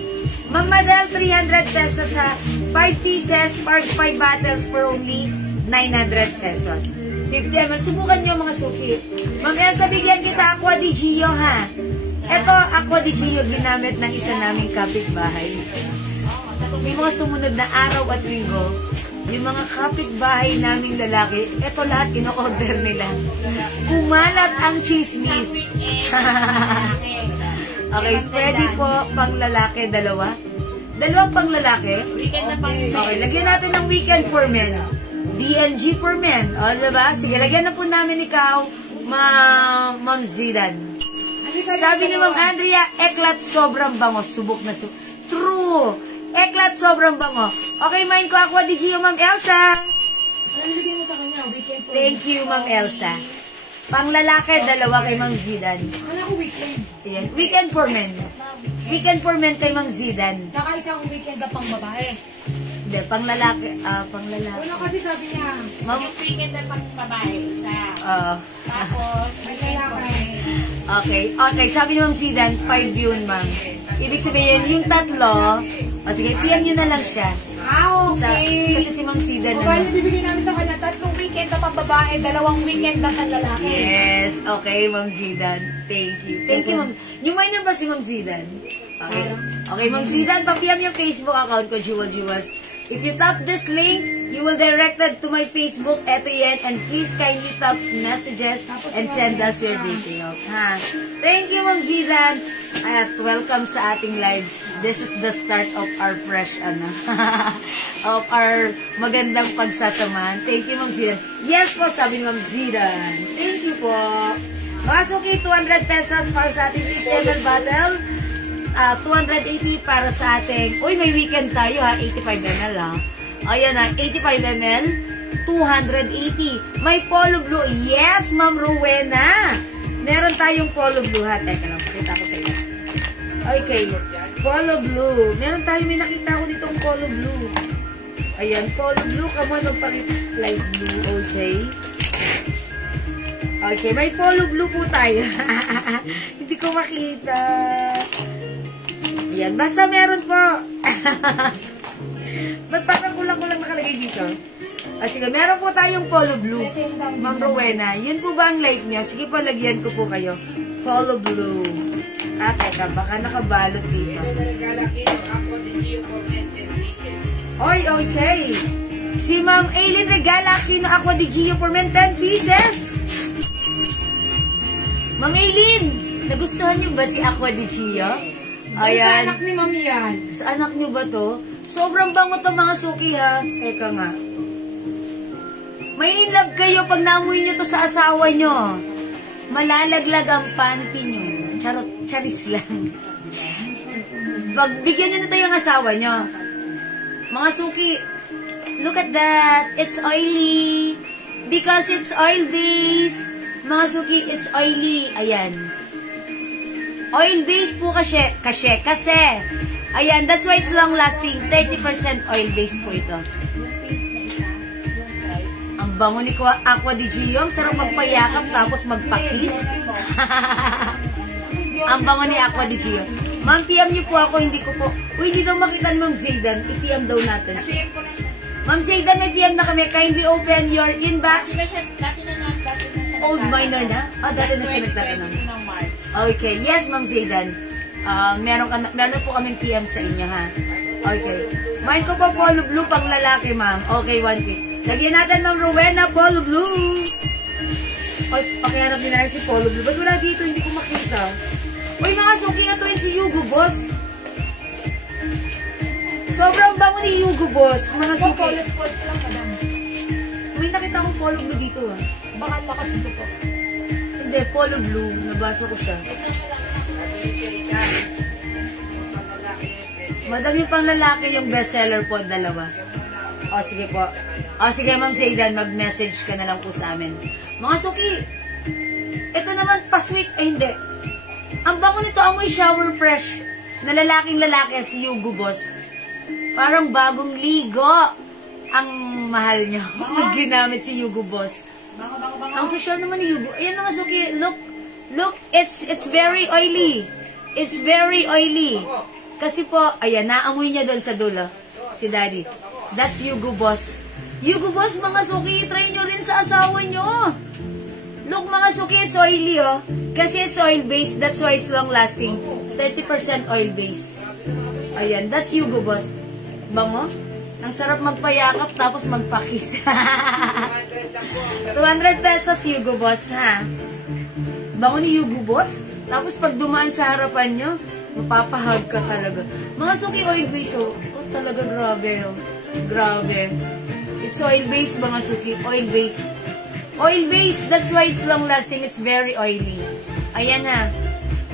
Ma'am Madel, 300 pesos ha. 5 pieces, 5 bottles for only 900 pesos. 50 ml. Subukan nyo mga suki. Ma'am Elsa, bigyan kita Aqua di Gio ha. Ito, Aqua di Gio, ginamit ng isa naming kapitbahay. May mga sumunod na araw at linggo, yung mga kapitbahay naming lalaki, ito lahat ino-order nila. Kumalat ang chismis. Okay, pwede po pang lalaki, dalawa. Dalawang pang lalaki. Okay, lagyan natin ng weekend for men. DNG for men. O, diba? Sige, lagyan na po namin ikaw, Ma'am Zidan. Sabi ni Ma'am Andrea, eklat sobrang bango. Subok na subok. True! Eklat sobrang bango. Okay, main ko Aqua di Gio, Ma'am Elsa. Thank you, Ma'am Elsa. Pang lalaki, dalawa kay Ma'am Zidan. Ano ko weekend? Ayan. Weekend for men. Weekend for men kay Ma'am Zidan. Saka isang weekend na pang babae. Hindi, pang lalaki. Pang lalaki. Ano kasi sabi niya? Ma'am, Weekend na pang babae. Isa. Tapos, okay. Okay, sabi ni Ma'am Zidan, 5 yun, ma'am. Ibig sabihin, yung tatlo, sige, PM nyo na lang siya. Okay. Kasi si Ma'am Zidan Kaya bibigyan namin sa kanya 3 weekend na pang babae, 2 weekend na pang lalaki. Yes, okay, Ma'am Zidan. Thank you. Thank you, Ma'am. Yung minor ba si Ma'am Zidan? Okay. Okay, Ma'am Zidan, pa-PM yung Facebook account ko, Jewel Jewels. If you tap this link, you will directed to my Facebook, eto yan, and please kindly tap messages and send us your details, ha? Thank you, Ma'am Zidan, at welcome sa ating live. This is the start of our fresh, of our magandang pagsasamahan. Thank you, Ma'am Zidan. Yes po, sabi ni Ma'am Zidan. Thank you po. Mga suki, 200 pesos para sa ating 8 ml bottle. 280 para sa ating, uy, may weekend tayo ha, 85 ml ha. Ayan ha, 85 ml, 280. May polo blue. Yes, Ma'am Rowena. Meron tayong polo blue ha. Teka lang, pakita ko sa inyo. Okay, polo blue. Meron tayo, may nakita ko ditong polo blue. Ayan, polo blue. Come on, magpakita. Light blue, okay. Okay, may polo blue po tayo. Hindi ko makita. Yan, basta meron po. Ba't parang kulang-kulang nakalagay dito? Sige, meron po tayong polo blue. Ma'am Rowena, yun po ba ang light niya? Sige po, lagyan ko po kayo. Polo blue. Teka, baka nakabalot dito. Oy, okay. Si Ma'am Aileen regala Kino Aqua di Gio for men 10 pieces. Ma'am Aileen, nagustuhan niyo ba si Aqua di Gio? Ayan. Sa anak ni Mami yan. Sa anak niyo ba to? Sobrang bango to mga suki ha. Teka nga. May in love kayo pag naamoy niyo to sa asawa niyo. Malalaglag ang panty niyo. Charot, charis lang. Bigyan niyo na to yung asawa niyo. Mga suki, look at that. It's oily. Because it's oil-based. Mga suki, it's oily. Ayan. Oil-based po kasi. Ayan, that's why it's long-lasting. 30% oil-based po ito. Ang Ang bango ni Aqua di Gio. Ang sarap magpayakap tapos magpakiss. Ang bango ni Aqua di Gio. Ma'am, PM niyo po ako, hindi ko po. Uy, hindi daw makita ni Ma'am Zaydan. I-PM daw natin. Ma'am Zaydan, may PM na kami. Kindly open your inbox. Old minor na? Dati na siya nagtatanong. Okay. Yes, Ma'am Zaydan. Meron po kaming PM sa inyo, ha? Okay. Mine ko po polo blue pang lalaki, ma'am. Okay, one piece. Lagyan natin, Ma'am Rowena, polo blue. Okay, pakihanap din natin si polo blue. Ba't wala dito? Hindi ko makita. Uy, mga suki na to yung si Yugo, boss. Sobrang bango ni Yugo, boss. Mga suki. Polo sports lang, madam. May nakita akong polo blue dito, ha? Baka lakas ito po. Hindi, polo blue. Nabasa ko siya. Madam, yung pang lalaki yung bestseller po, dalawa. O, sige po. O, sige, Ma'am Zaydan, mag-message ka na lang po sa amin. Mga suki, ito naman, pa-sweet. Ay, hindi. Ang bango nito, amoy shower fresh. Na lalaking lalaki, si Yugo, boss. Parang bagong ligo. Ang mahal niya. Pag ginamit si Yugo, boss. Ang social naman ni Yugo. Ayan mga suki, look, it's very oily. It's very oily. Kasi po, ayan, naamoy niya doon sa dulo. Si Daddy. That's Yugo, boss. Yugo, boss, mga suki, try nyo rin sa asawa nyo. Look, mga suki, it's oily, oh. Kasi it's oil-based, that's why it's long-lasting. 30% oil-based. Ayan, that's Yugo, boss. Bango? Ang sarap magpayakap, tapos magpakiss. 200 pesos, Yugo, boss, ha? Bango ni Yugo, boss? Tapos pag dumaan sa harapan nyo, mapapahag ka talaga. Mga suki oil-based, oh. Oh, talaga grabe, oh. Grabe. It's oil-based, mga suki. Oil-based. Oil-based, that's why it's long-lasting. It's very oily. Ayan, ha.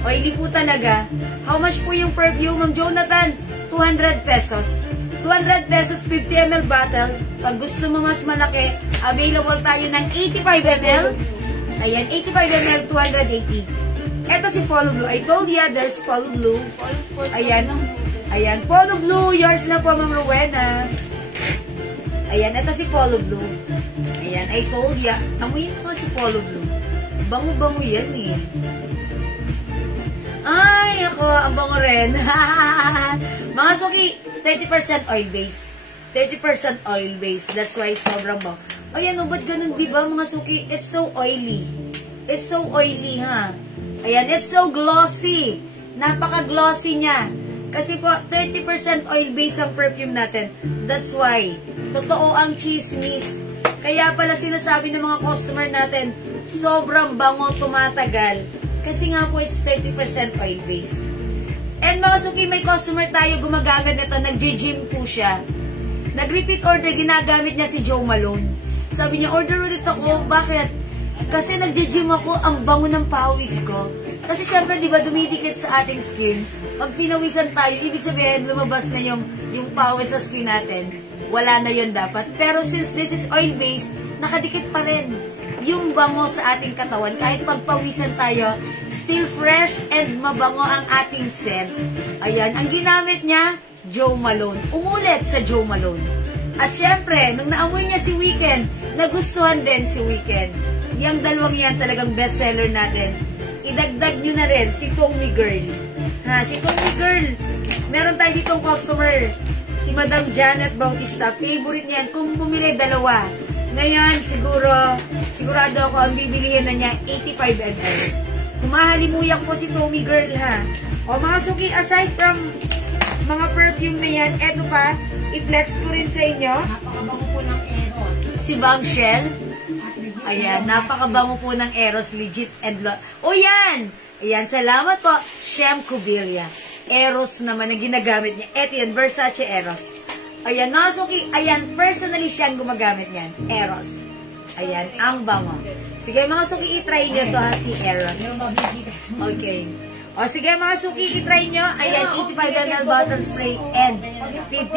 Oily po talaga. How much po yung perfume, Ma'am Jonathan? 200 pesos. 200 pesos, 50 ml bottle. Pag gusto mo mas malaki, available tayo ng 85 ml. Ayan, 85 ml, 280. Ito si Polo Blue. I told ya, there's Polo Blue. Ayan. Ayan, Polo Blue. Yours na po, Ma'am Rowena. Ayan, ito si Polo Blue. Ayan, I told ya. Amoyin ko si Polo Blue. Bango-bango yan eh. Ay, ako, ang bango rin. Mga suki, 30% oil base. 30% oil base. That's why sobrang bango. Ayan, o, ba't ganun, diba, mga suki? It's so oily. It's so oily, ha? Ayan, it's so glossy. Napaka-glossy niya. Kasi po, 30% oil base ang perfume natin. That's why. Totoo ang chismis. Kaya pala sinasabi ng mga customer natin, sobrang bango, tumatagal. Kasi nga po, it's 30% oil base. And mga suki, may customer tayo gumagamit nito, nag-gym po siya. Nag-repeat order, ginagamit niya si Joe Malone. Sabi niya, order ulit ako. Bakit? Kasi nag-gym ako, ang bango ng pawis ko. Kasi syempre, di ba, dumidikit sa ating skin. Pag pinawisan tayo, ibig sabihin, lumabas na yung pawis sa skin natin. Wala na yun dapat. Pero since this is oil-based, nakadikit pa rin yung bango sa ating katawan. Kahit pagpawisan tayo, still fresh and mabango ang ating scent. Ayan, ang ginamit niya, Joe Malone. Umulit sa Joe Malone. At syempre, nung naamoy niya si Weekend, nagustuhan din si Weekend. Yung dalawang yan talagang bestseller natin. Idagdag nyo na rin si Tommy Girl. Ha, si Tommy Girl, meron tayo ditong customer. Si Madam Janet Bautista. Favorite niyan. Kung bumili dalawa. Ngayon, sigurado ako ang bibilihin na niya 85 ml. Humahalimuyak po si Tommy Girl, ha. O mga suki, aside from mga perfume na yan, eto pa, i-flex ko rin sa inyo. Napakabango po ng Eros. Si Bombshell. Ayan, napakabango po ng Eros, legit and o yan! Ayan, salamat po, Shem Cubilia. Eros naman ang ginagamit niya. Eto yan, Versace Eros. Ayan, mga suki, ayan, personally siyang gumagamit niyan. Eros. Ayan, ang bango. Sige, mga suki, itry nyo to, ha, si Eros. Okay. O, sige, mga suki, itry nyo. Ayan, 85 ml bottle spray and 50